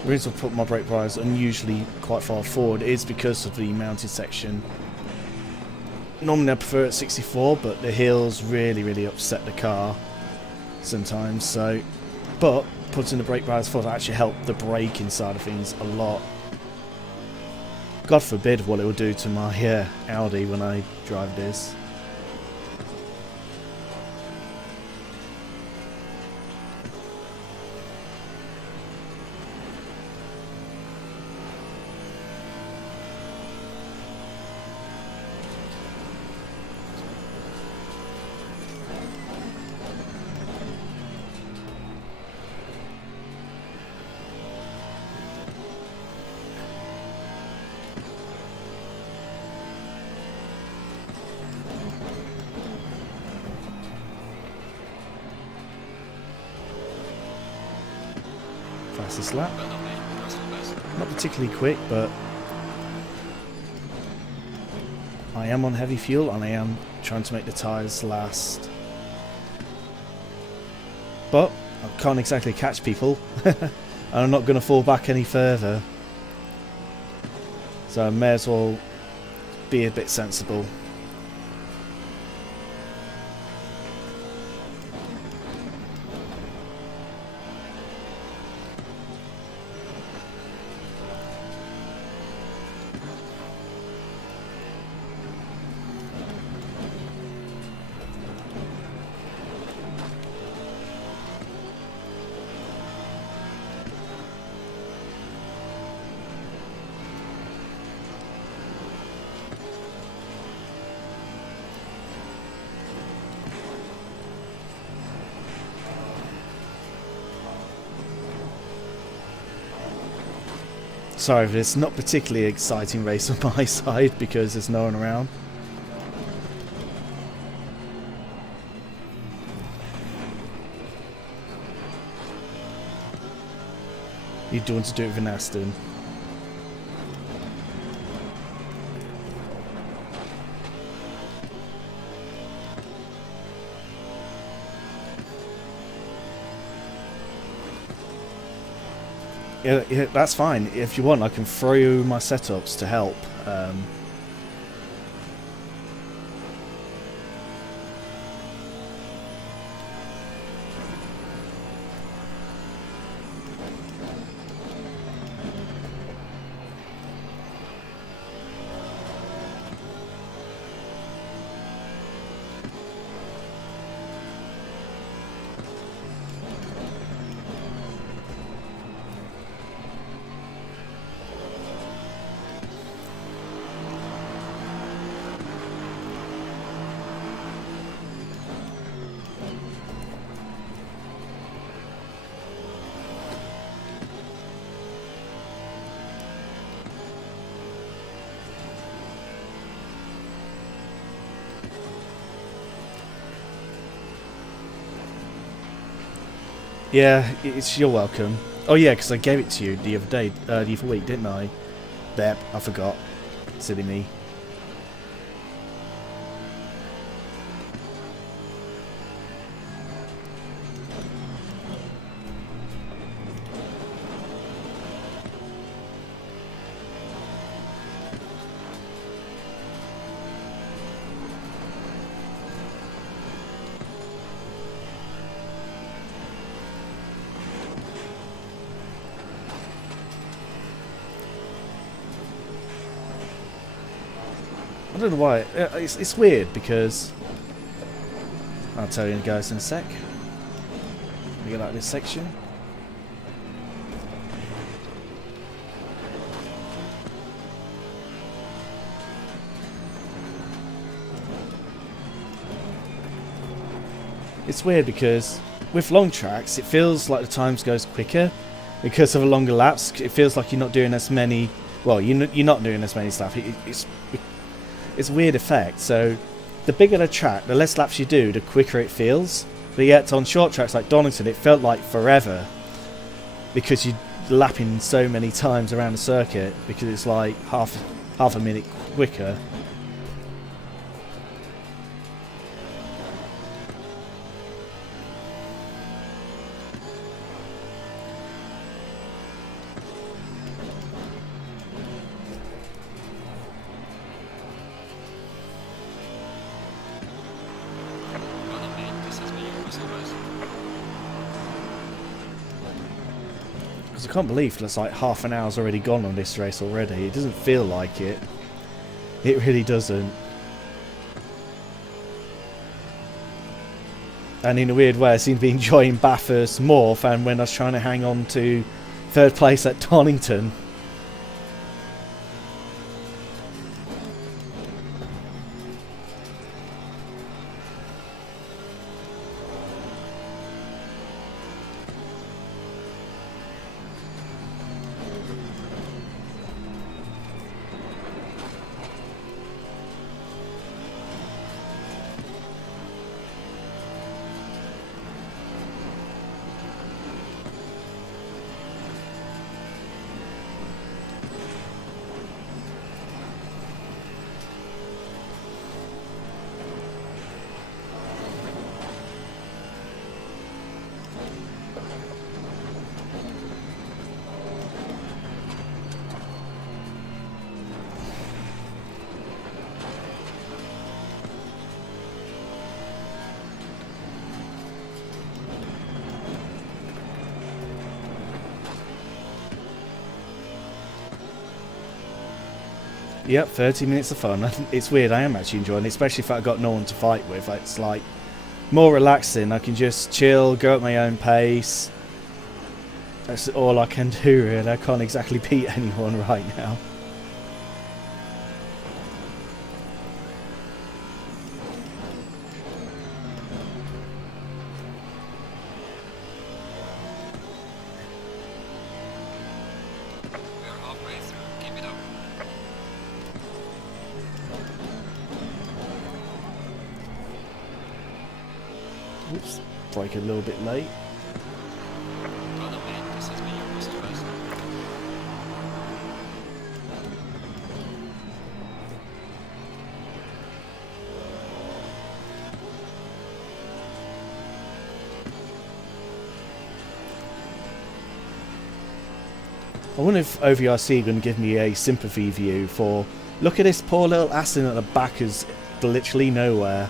the reason I put my brake bars unusually quite far forward is because of the mounted section. Normally I prefer it at 64, but the hills really upset the car sometimes. So, but putting the brake bars forward actually helped the braking side of things a lot. God forbid what it will do to my Audi when I drive this. Fastest lap. Not particularly quick, but I am on heavy fuel and I am trying to make the tyres last. But I can't exactly catch people. And I'm not going to fall back any further. So I may as well be a bit sensible. Sorry, but it's not particularly exciting race on my side because there's no one around. You do want to do it with an Aston. Yeah, that's fine. If you want, I can throw you my setups to help. Yeah, you're welcome. Oh yeah, because I gave it to you the other day, the other week, didn't I? There, I forgot. Silly me. I don't know why. It's weird because I'll tell you guys in a sec. We get like this section. It's weird because with long tracks it feels like the times goes quicker because of a longer laps. It feels like you're not doing as many. Well, you're not doing as many stuff. It's a weird effect. So the bigger the track, the less laps you do, the quicker it feels. But yet on short tracks like Donington, it felt like forever because you're lapping so many times around the circuit because it's like half a minute quicker. I can't believe that's like half an hour's already gone on this race already. It doesn't feel like it. It really doesn't. And in a weird way, I seem to be enjoying Bathurst more than when I was trying to hang on to third place at Donington. Yep, 30 minutes of fun. It's weird, I am actually enjoying it, especially if I've got no one to fight with. It's like more relaxing. I can just chill, go at my own pace. That's all I can do, really. I can't exactly beat anyone right now. We are halfway through. Keep it up. Oops, brake a little bit late. Pardon me, this has been your most first. I wonder if OVRC are going to give me a sympathy view for, look at this poor little Aston at the back who's literally nowhere.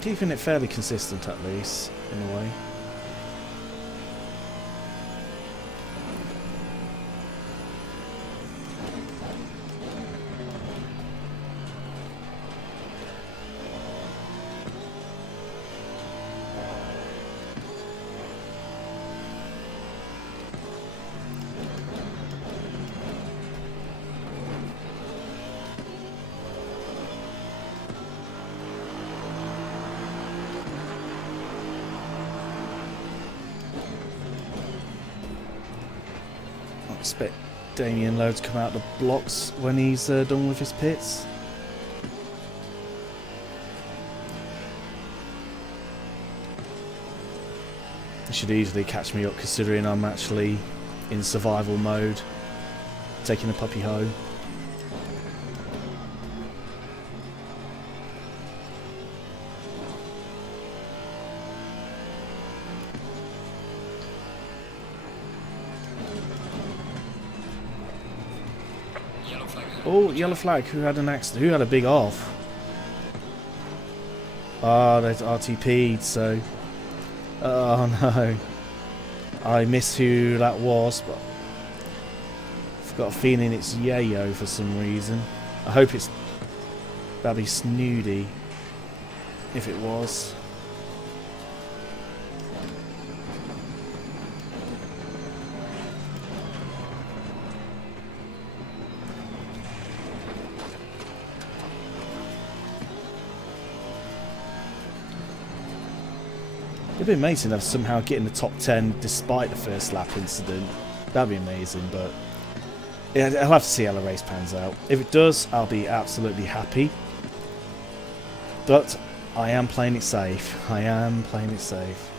Keeping it fairly consistent at least, in a way. I expect Damien Lowe to come out the blocks when he's done with his pits. He should easily catch me up considering I'm actually in survival mode, taking a puppy home. Yellow flag. Oh, yellow flag. Who had an accident? Who had a big off? Ah, there's RTP'd, so... Oh no. I miss who that was, but... I've got a feeling it's Yayo for some reason. I hope it's... That'd be Snoody. If it was. It'd be amazing to somehow get in the top 10 despite the first lap incident. That'd be amazing, but yeah, I'll have to see how the race pans out. If it does, I'll be absolutely happy. But I am playing it safe. I am playing it safe.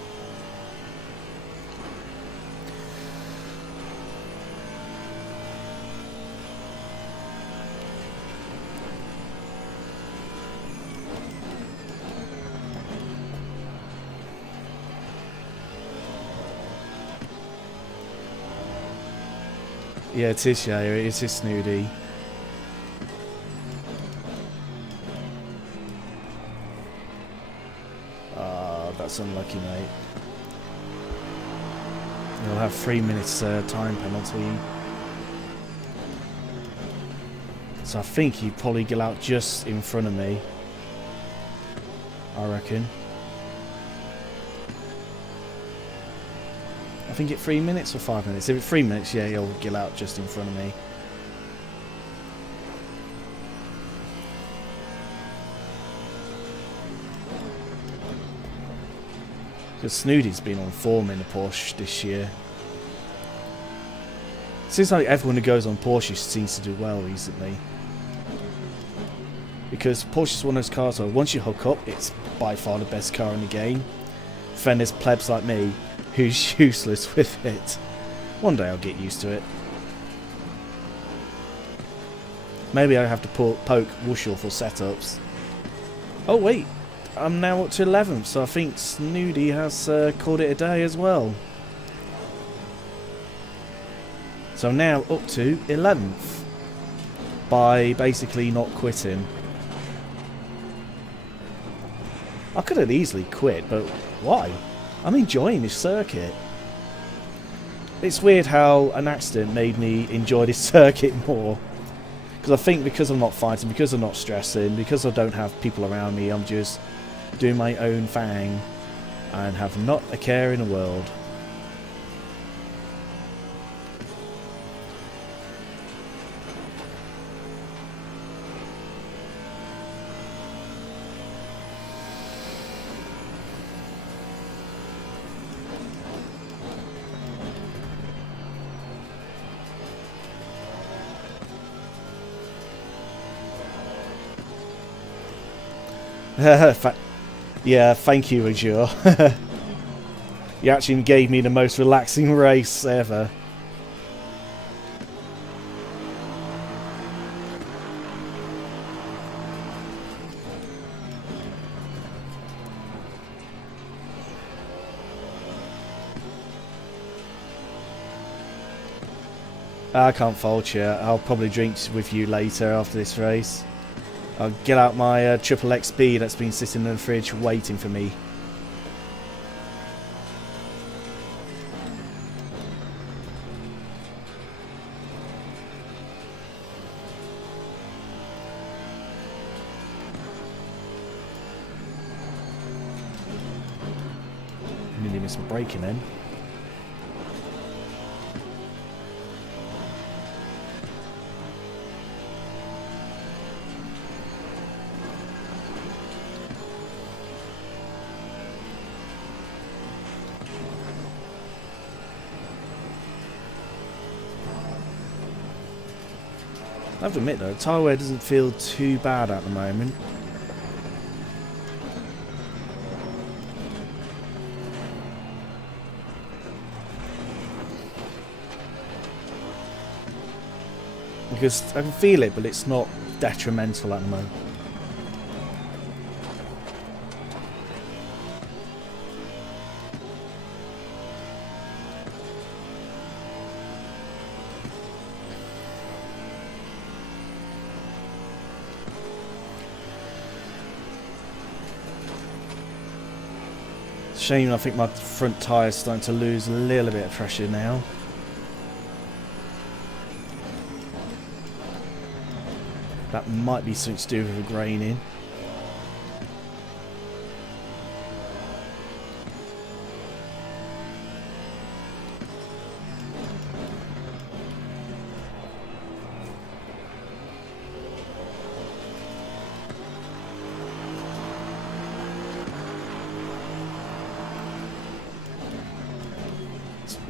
Yeah, it is Yayo, it is Snoody. Ah, that's unlucky, mate. You'll have 3 minutes time penalty. So I think he'd probably get out just in front of me. I reckon. think it's 3 minutes or 5 minutes. If it's 3 minutes, yeah, he'll get out just in front of me. Because Snooty's been on form in the Porsche this year. It seems like everyone who goes on Porsche seems to do well recently. Because Porsche's one of those cars where once you hook up, it's by far the best car in the game. Then there's plebs like me who's useless with it. One day I'll get used to it. Maybe I have to poke Wushel for setups. Oh wait, I'm now up to 11th, so I think Snooty has called it a day as well. So now up to 11th by basically not quitting. I could have easily quit, but why? I'm enjoying this circuit. It's weird how an accident made me enjoy this circuit more. Because I think because I'm not fighting, because I'm not stressing, because I don't have people around me, I'm just doing my own thing and have not a care in the world. Yeah, thank you, Azure. You actually gave me the most relaxing race ever. I can't fault you. I'll probably drink with you later after this race. I'll get out my triple XB that's been sitting in the fridge waiting for me. Nearly missed my braking then. I have to admit though, tyre wear doesn't feel too bad at the moment. Because I can feel it, but it's not detrimental at the moment. Shame, I think my front tyre is starting to lose a little bit of pressure now. That might be something to do with the graining.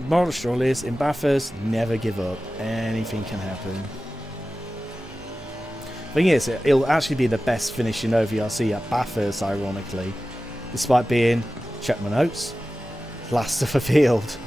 Moral of the story is, in Bathurst, never give up. Anything can happen. Thing is, it'll actually be the best finish in OVRC at Bathurst, ironically. Despite being, check my notes, last of the field.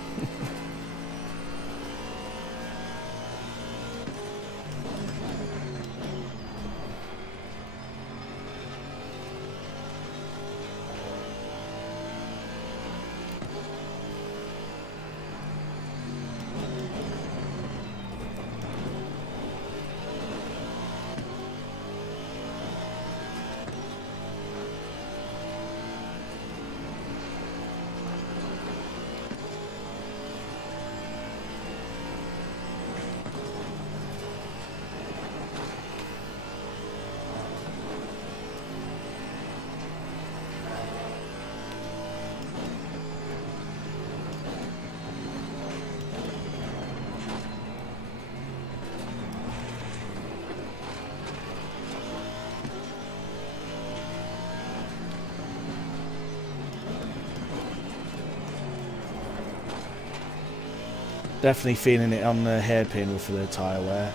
Definitely feeling it on the hairpin for the tyre wear.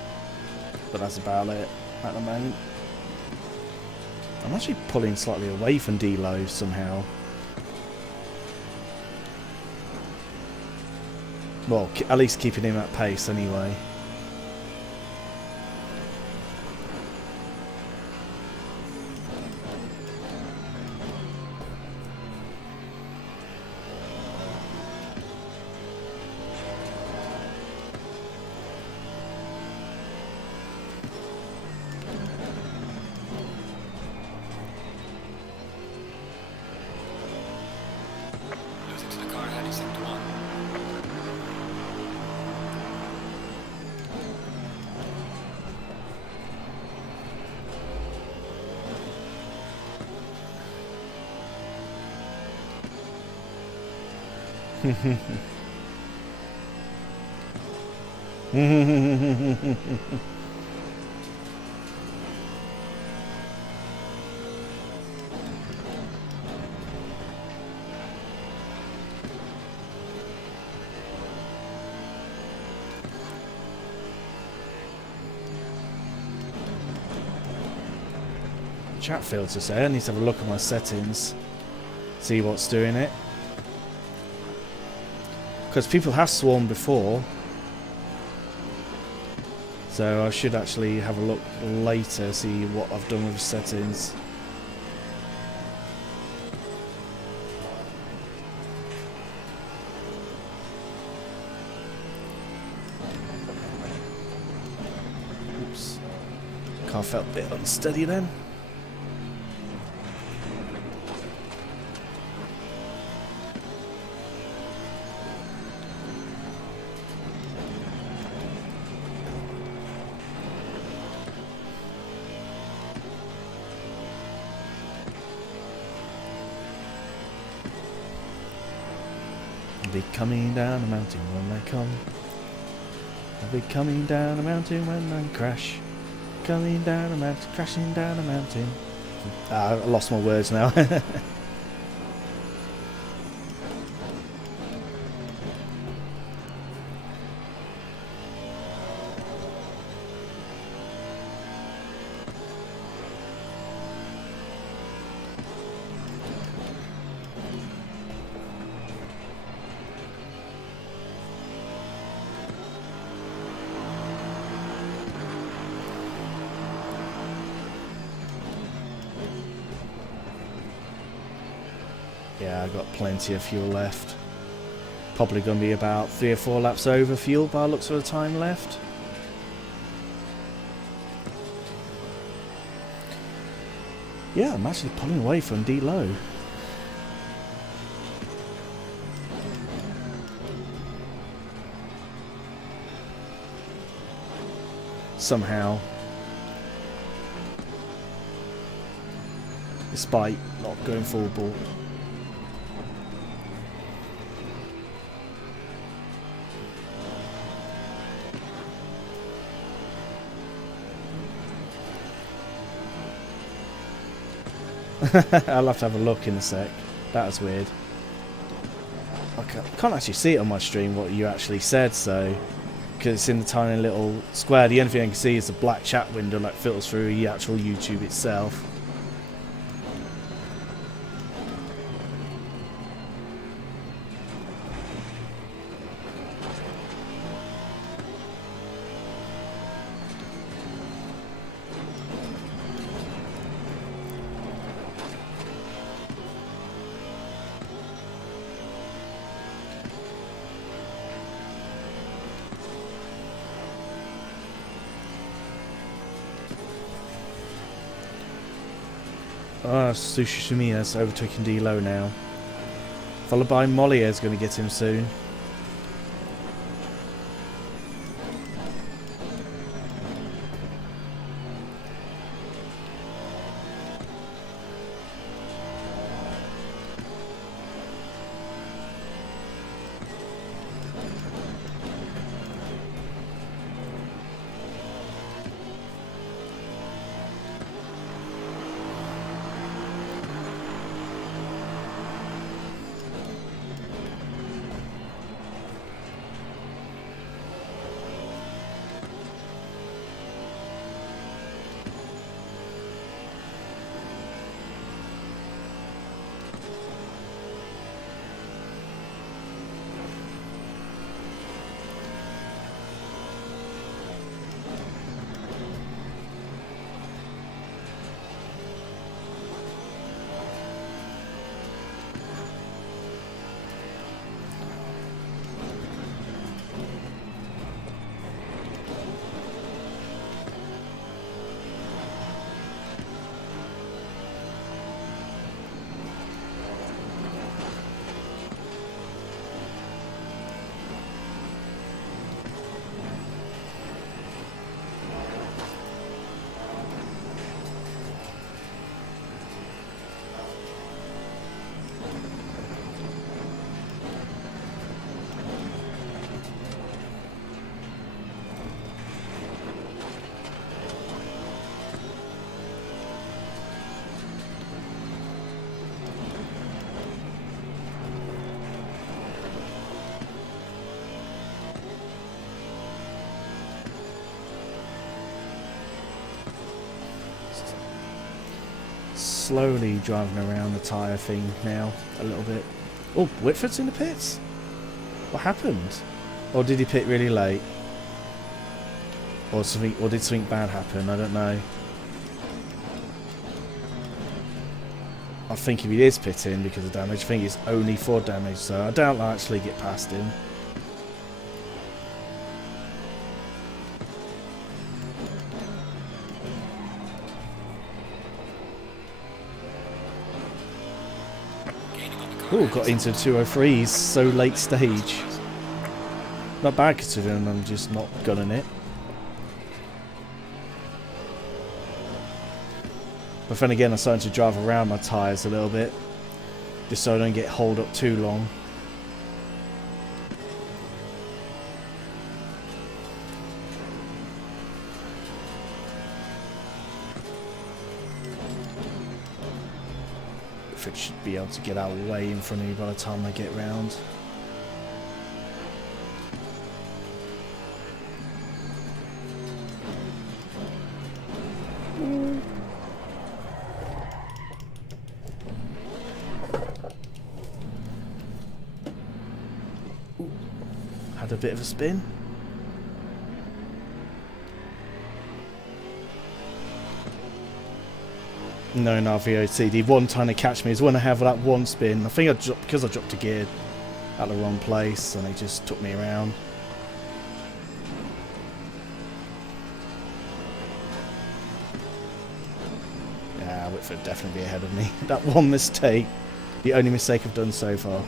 But that's about it at the moment. I'm actually pulling slightly away from D-Low somehow. Well, at least keeping him at pace anyway. Losing to the car ahead, he's sector 1. Chat filter say I need to have a look at my settings, see what's doing it. Because people have swarmed before, so I should actually have a look later, see what I've done with the settings. Oops, car felt a bit unsteady then. I'll be coming down the mountain when I come. I'll be coming down the mountain when I crash. Coming down the mountain, crashing down the mountain. I lost my words now. Yeah, I got plenty of fuel left. Probably going to be about 3 or 4 laps over fuel by the looks of the time left. Yeah, I'm actually pulling away from D-Low. Somehow. Despite not going full ball. I'll have to have a look in a sec. That was weird. I can't actually see it on my stream what you actually said, so because it's in the tiny little square. The only thing I can see is the black chat window that filters through the actual YouTube itself. Sushi Sumiya's overtaking D-Low now. Followed by Mollier's going to get him soon. Slowly driving around the tyre thing now a little bit. Oh, Whitford's in the pits? What happened? Or did he pit really late? Or something, or did something bad happen? I don't know. I think if he is pitting because of damage, I think it's only for damage, so I doubt I'll actually get past him. Oh, got into 203s so late stage. Not bad considering I'm just not gunning it. But then again, I'm starting to drive around my tyres a little bit, just so I don't get holed up too long. It should be able to get out way in front of me by the time I get round. Had a bit of a spin. No, VOT. The one trying to catch me is when I have that one spin. I think I dropped because I dropped a gear at the wrong place and they just took me around. Yeah, Whitford definitely be ahead of me. That one mistake, the only mistake I've done so far.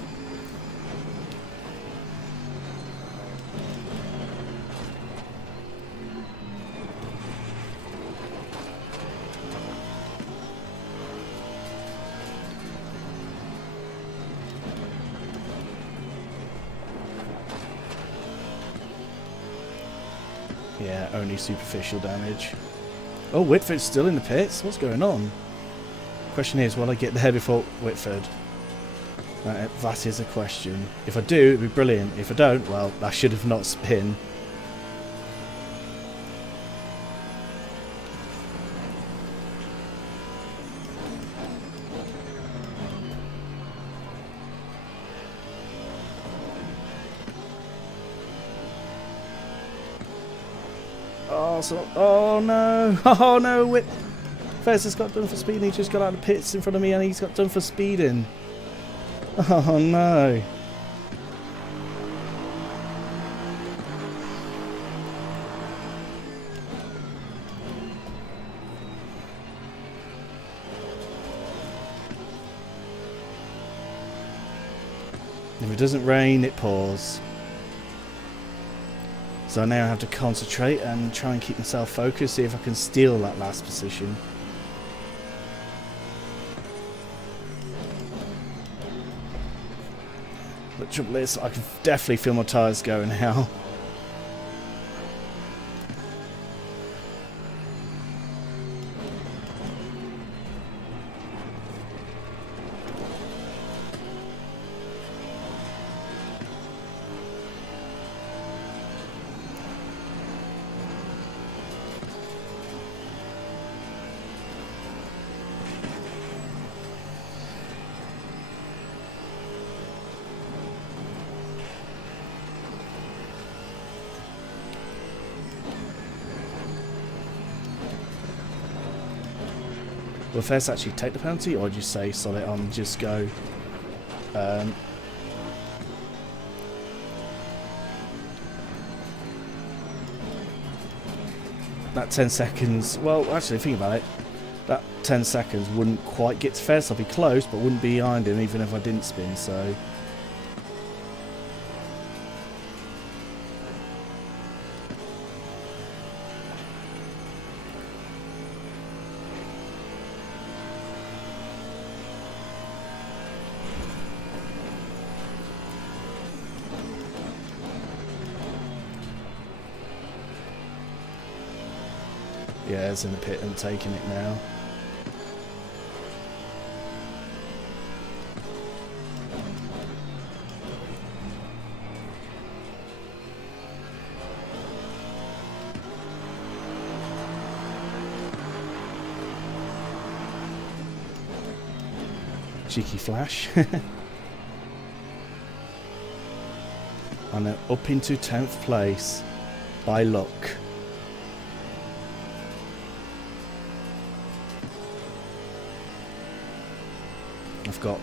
Yeah, only superficial damage. Oh, Whitford's still in the pits? What's going on? Question is, will I get there before Whitford? That is a question. If I do, it'd be brilliant. If I don't, well, I should have not spin. Oh no! Oh no! Fez has got done for speeding. He just got out of the pits in front of me, and he's got done for speeding. Oh no! If it doesn't rain, it pours. So I now have to concentrate and try and keep myself focused, see if I can steal that last position. The trouble is, I can definitely feel my tyres going now. Will Fez actually take the penalty, or just say sod it on, just go? That 10 seconds, well, actually, think about it. That 10 seconds wouldn't quite get to Fez. I'll be close, but wouldn't be behind him even if I didn't spin, so... Yeah, it's in the pit and taking it now. Cheeky flash. And then up into 10th place by luck. I've got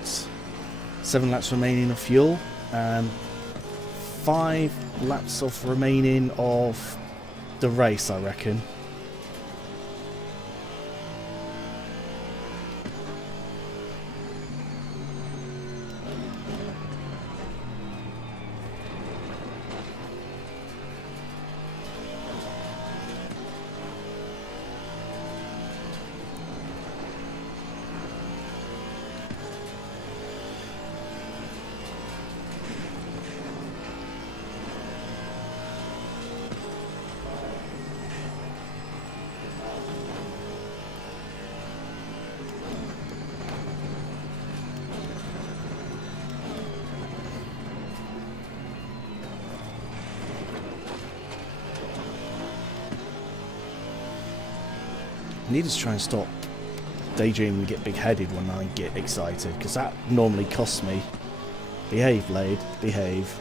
7 laps remaining of fuel and 5 laps of remaining of the race, I reckon. I need to try and stop daydreaming and get big-headed when I get excited, because that normally costs me. Behave, Blade. Behave.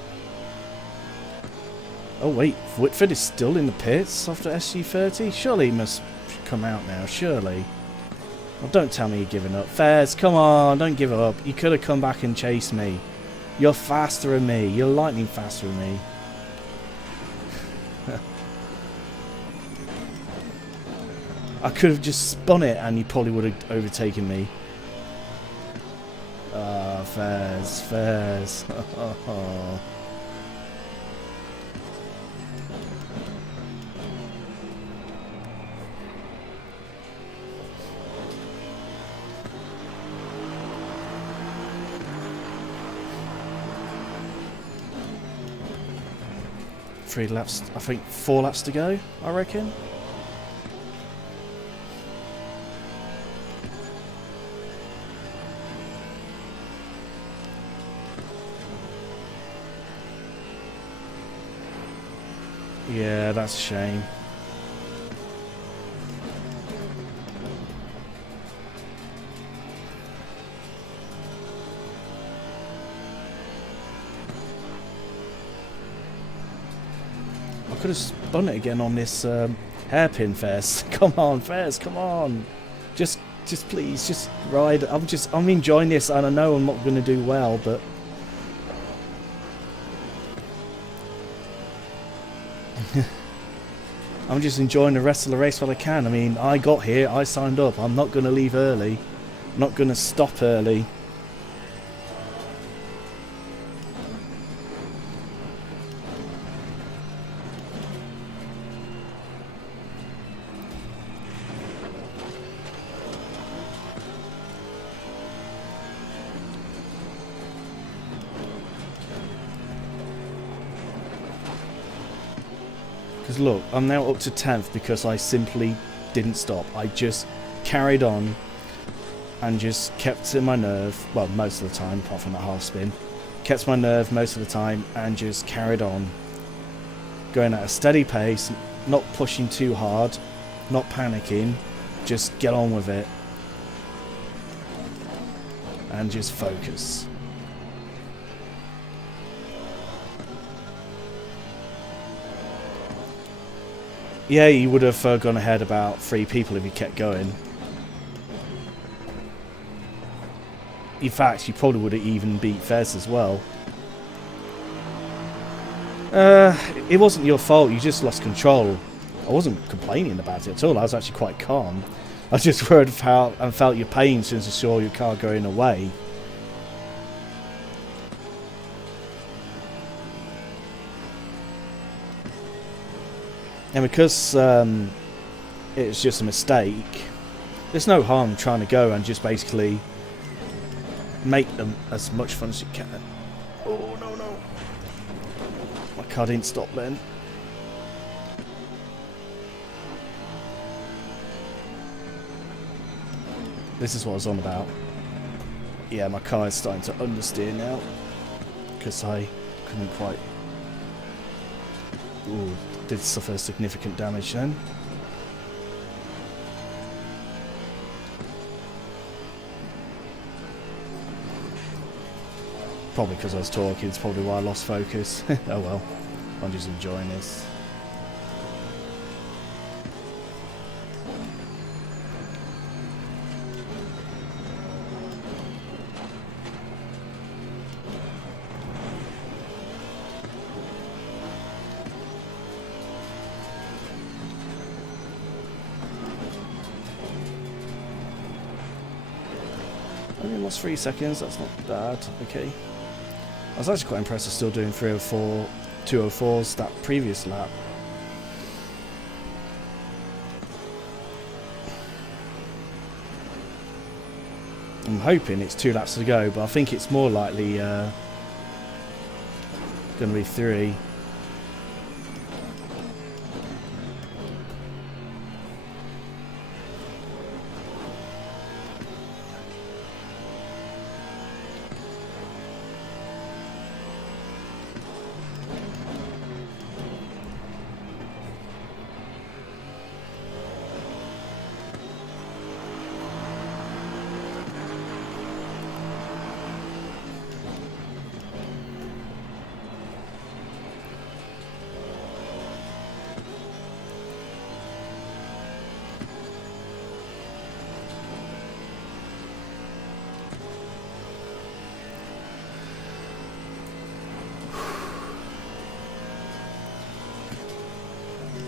Oh wait, Whitford is still in the pits after SG30? Surely he must come out now, surely. Well, don't tell me you're giving up. Fairs, come on, don't give up. You could have come back and chased me. You're faster than me. You're lightning faster than me. I could have just spun it and you probably would have overtaken me. Ah, Fairs, Fairs. 3 laps, I think 4 laps to go, I reckon. Yeah, that's a shame. I could have spun it again on this hairpin, Fairs. Come on, Fairs, come on. Just please, just ride. I'm enjoying this, and I know I'm not going to do well, but I'm just enjoying the rest of the race while I can. I mean, I got here, I signed up. I'm not going to leave early. I'm not going to stop early. Because look, I'm now up to 10th because I simply didn't stop. I just carried on and just kept in my nerve, well, most of the time, apart from that half spin. Kept my nerve most of the time and just carried on. Going at a steady pace, not pushing too hard, not panicking, just get on with it. And just focus. Yeah, you would have gone ahead about 3 people if you kept going. In fact, you probably would have even beat Fez as well. It wasn't your fault, you just lost control. I wasn't complaining about it at all, I was actually quite calm. I just worried and felt your pain since I saw your car going away. And because it's just a mistake, there's no harm trying to go and just basically make them as much fun as you can. Oh, no, no. My car didn't stop then. This is what I was on about. Yeah, my car is starting to understeer now. Because I couldn't quite... Ooh, did suffer significant damage then. Probably because I was talking, it's probably why I lost focus. Oh well, I'm just enjoying this. I only lost 3 seconds, that's not bad, okay. I was actually quite impressed with still doing 304, 204s that previous lap. I'm hoping it's 2 laps to go, but I think it's more likely going to be 3.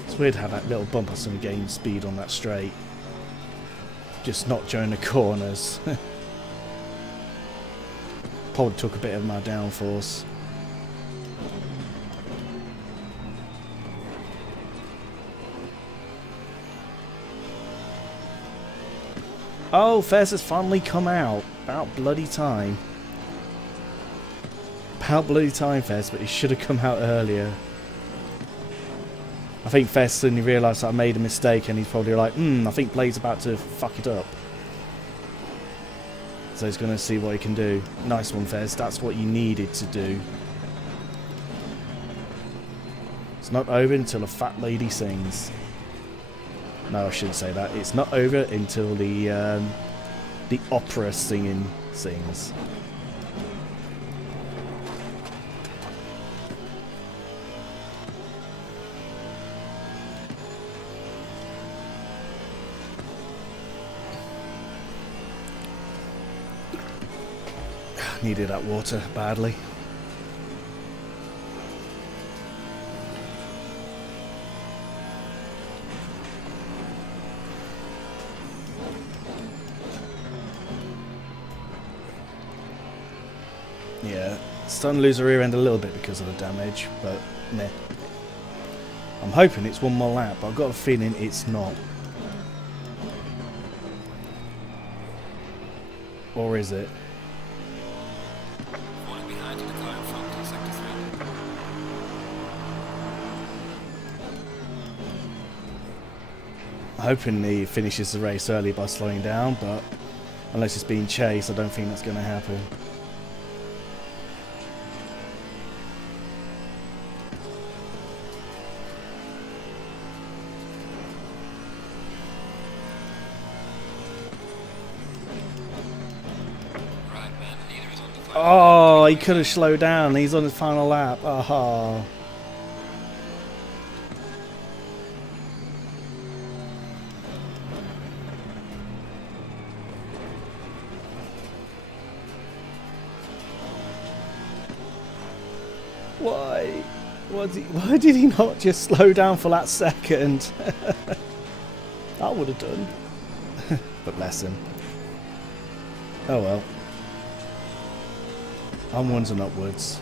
It's weird how that little bump has some gain speed on that straight. Just not during the corners. Probably took a bit of my downforce. Oh, Fez has finally come out. About bloody time. About bloody time, Fez, but he should have come out earlier. I think Fez suddenly realised that I made a mistake and he's probably like, I think Blade's about to fuck it up. So he's going to see what he can do. Nice one, Fez. That's what you needed to do. It's not over until a fat lady sings. No, I shouldn't say that. It's not over until the opera singing sings. Needed that water badly. Yeah, starting to lose the rear end a little bit because of the damage, but meh. I'm hoping it's one more lap, but I've got a feeling it's not. Or is it? Hoping he finishes the race early by slowing down, but unless it's being chased, I don't think that's going to happen. Oh, he could have slowed down. He's on his final lap. Oh. Why? Why did he not just slow down for that second? That would have done. But bless him. Oh well. Onwards and upwards.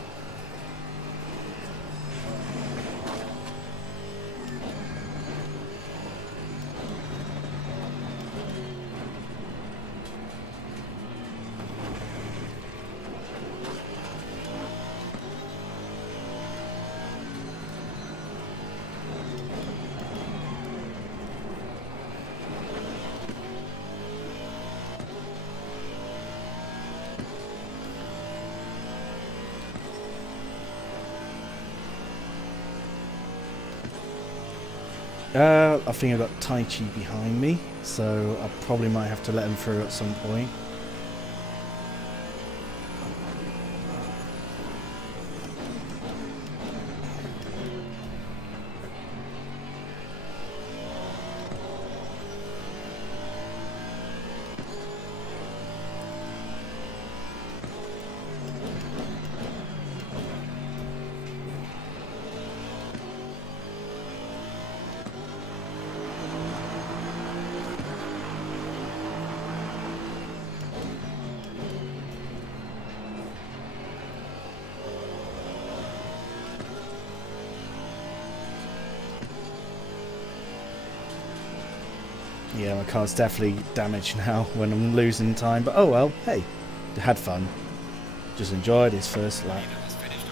I think I've got Tai Chi behind me, so I probably might have to let him through at some point. Yeah, my car's definitely damaged now when I'm losing time, but oh well, hey, had fun. Just enjoyed his first lap. Leader has finished the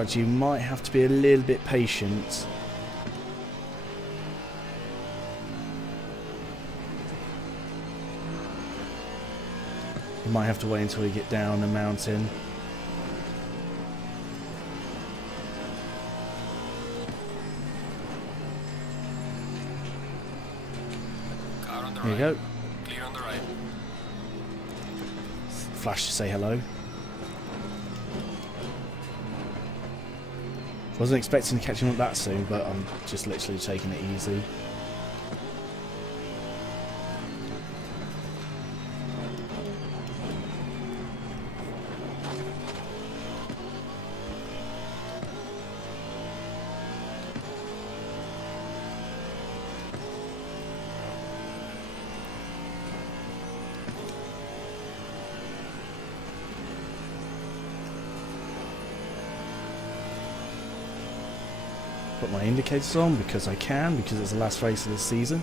race. Taichi, you might have to be a little bit patient. You might have to wait until we get down the mountain. Car on the There you right. go. Clear on the right. Flash to say hello. Wasn't expecting to catch him up that soon, but I'm just literally taking it easy. Put my indicators on because I can, because it's the last race of the season.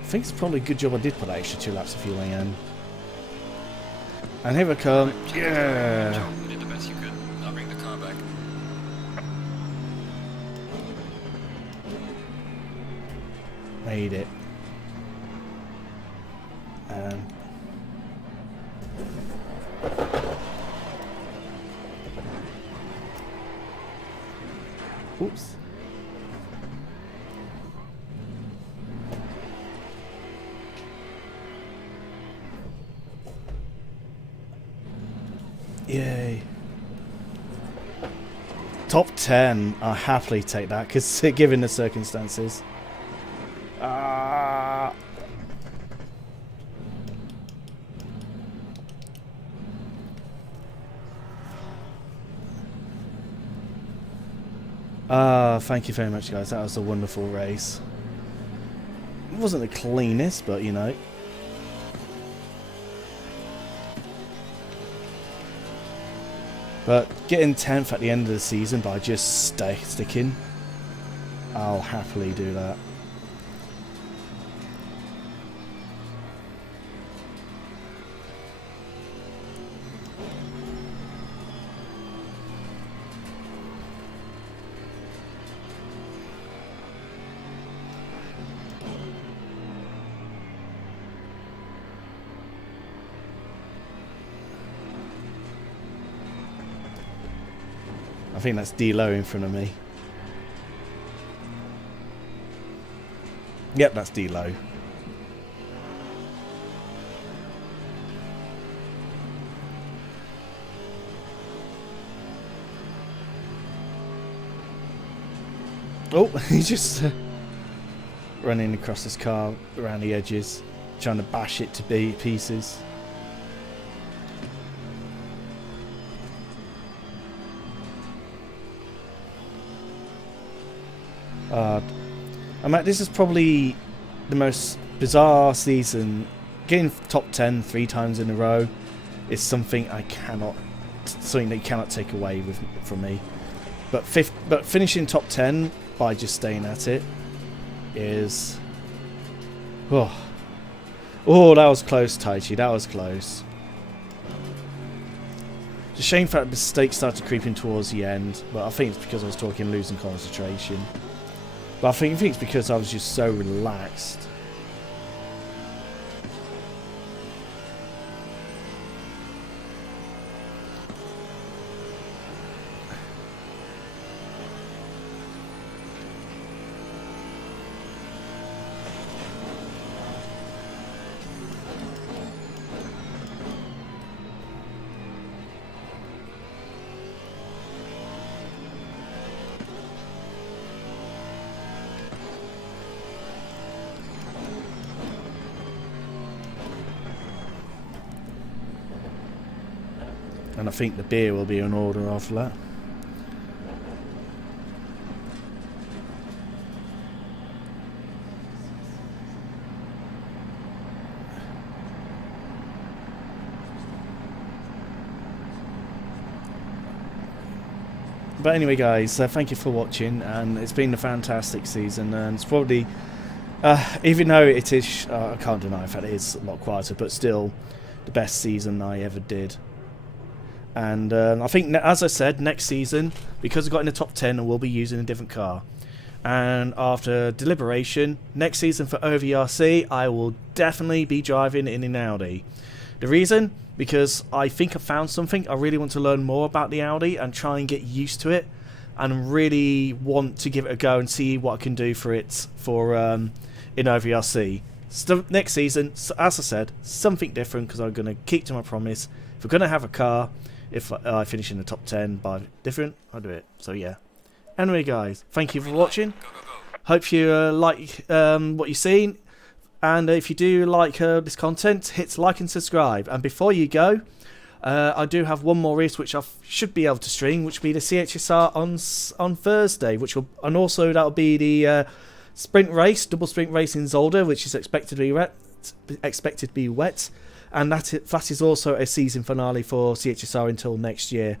I think it's probably a good job I did put that extra 2 laps of fueling in. And here we come. Yeah! Joe, you did the best you could. I'll bring the car back. Made it. Oops. Yay. Top 10. I'll happily take that, because given the circumstances. Thank you very much, guys. That was a wonderful race. It wasn't the cleanest, but you know. But getting 10th at the end of the season by just sticking, I'll happily do that. think that's D-Low in front of me. Yep, that's D-Low. Oh, he's just running across his car around the edges, trying to bash it to pieces. This is probably the most bizarre season. Getting top 10 3 times in a row is something that you cannot take away from me. But finishing top 10 by just staying at it is... Oh, that was close, Taichi. That was close. It's a shame that mistakes started creeping towards the end, but I think it's because I was losing concentration. But I think it's because I was just so relaxed. And I think the beer will be in order after that. But anyway, guys, thank you for watching, and it's been a fantastic season, and it's probably, even though it is, I can't deny that it is a lot quieter, but still the best season I ever did. And I think, as I said, next season, because I got in the top 10, I will be using a different car. And after deliberation, next season for OVRC, I will definitely be driving in an Audi. The reason? Because I think I found something. I really want to learn more about the Audi and try and get used to it. And really want to give it a go and see what I can do for it in OVRC. So next season, as I said, something different, because I'm going to keep to my promise. If we're going to have a car, if I finish in the top 10 by different, I'll do it. So yeah. Anyway, guys, thank you for watching. Hope you like what you've seen. And if you do like this content, hit like and subscribe. And before you go, I do have one more race which I should be able to stream, which will be the CHSR on Thursday, and also that'll be the sprint race, double sprint race in Zolder, which is expected to be wet. And that is also a season finale for CHSR until next year.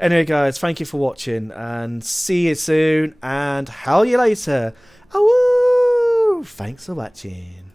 Anyway, guys, thank you for watching, and see you soon, and hail you later. Awoo! Thanks for watching.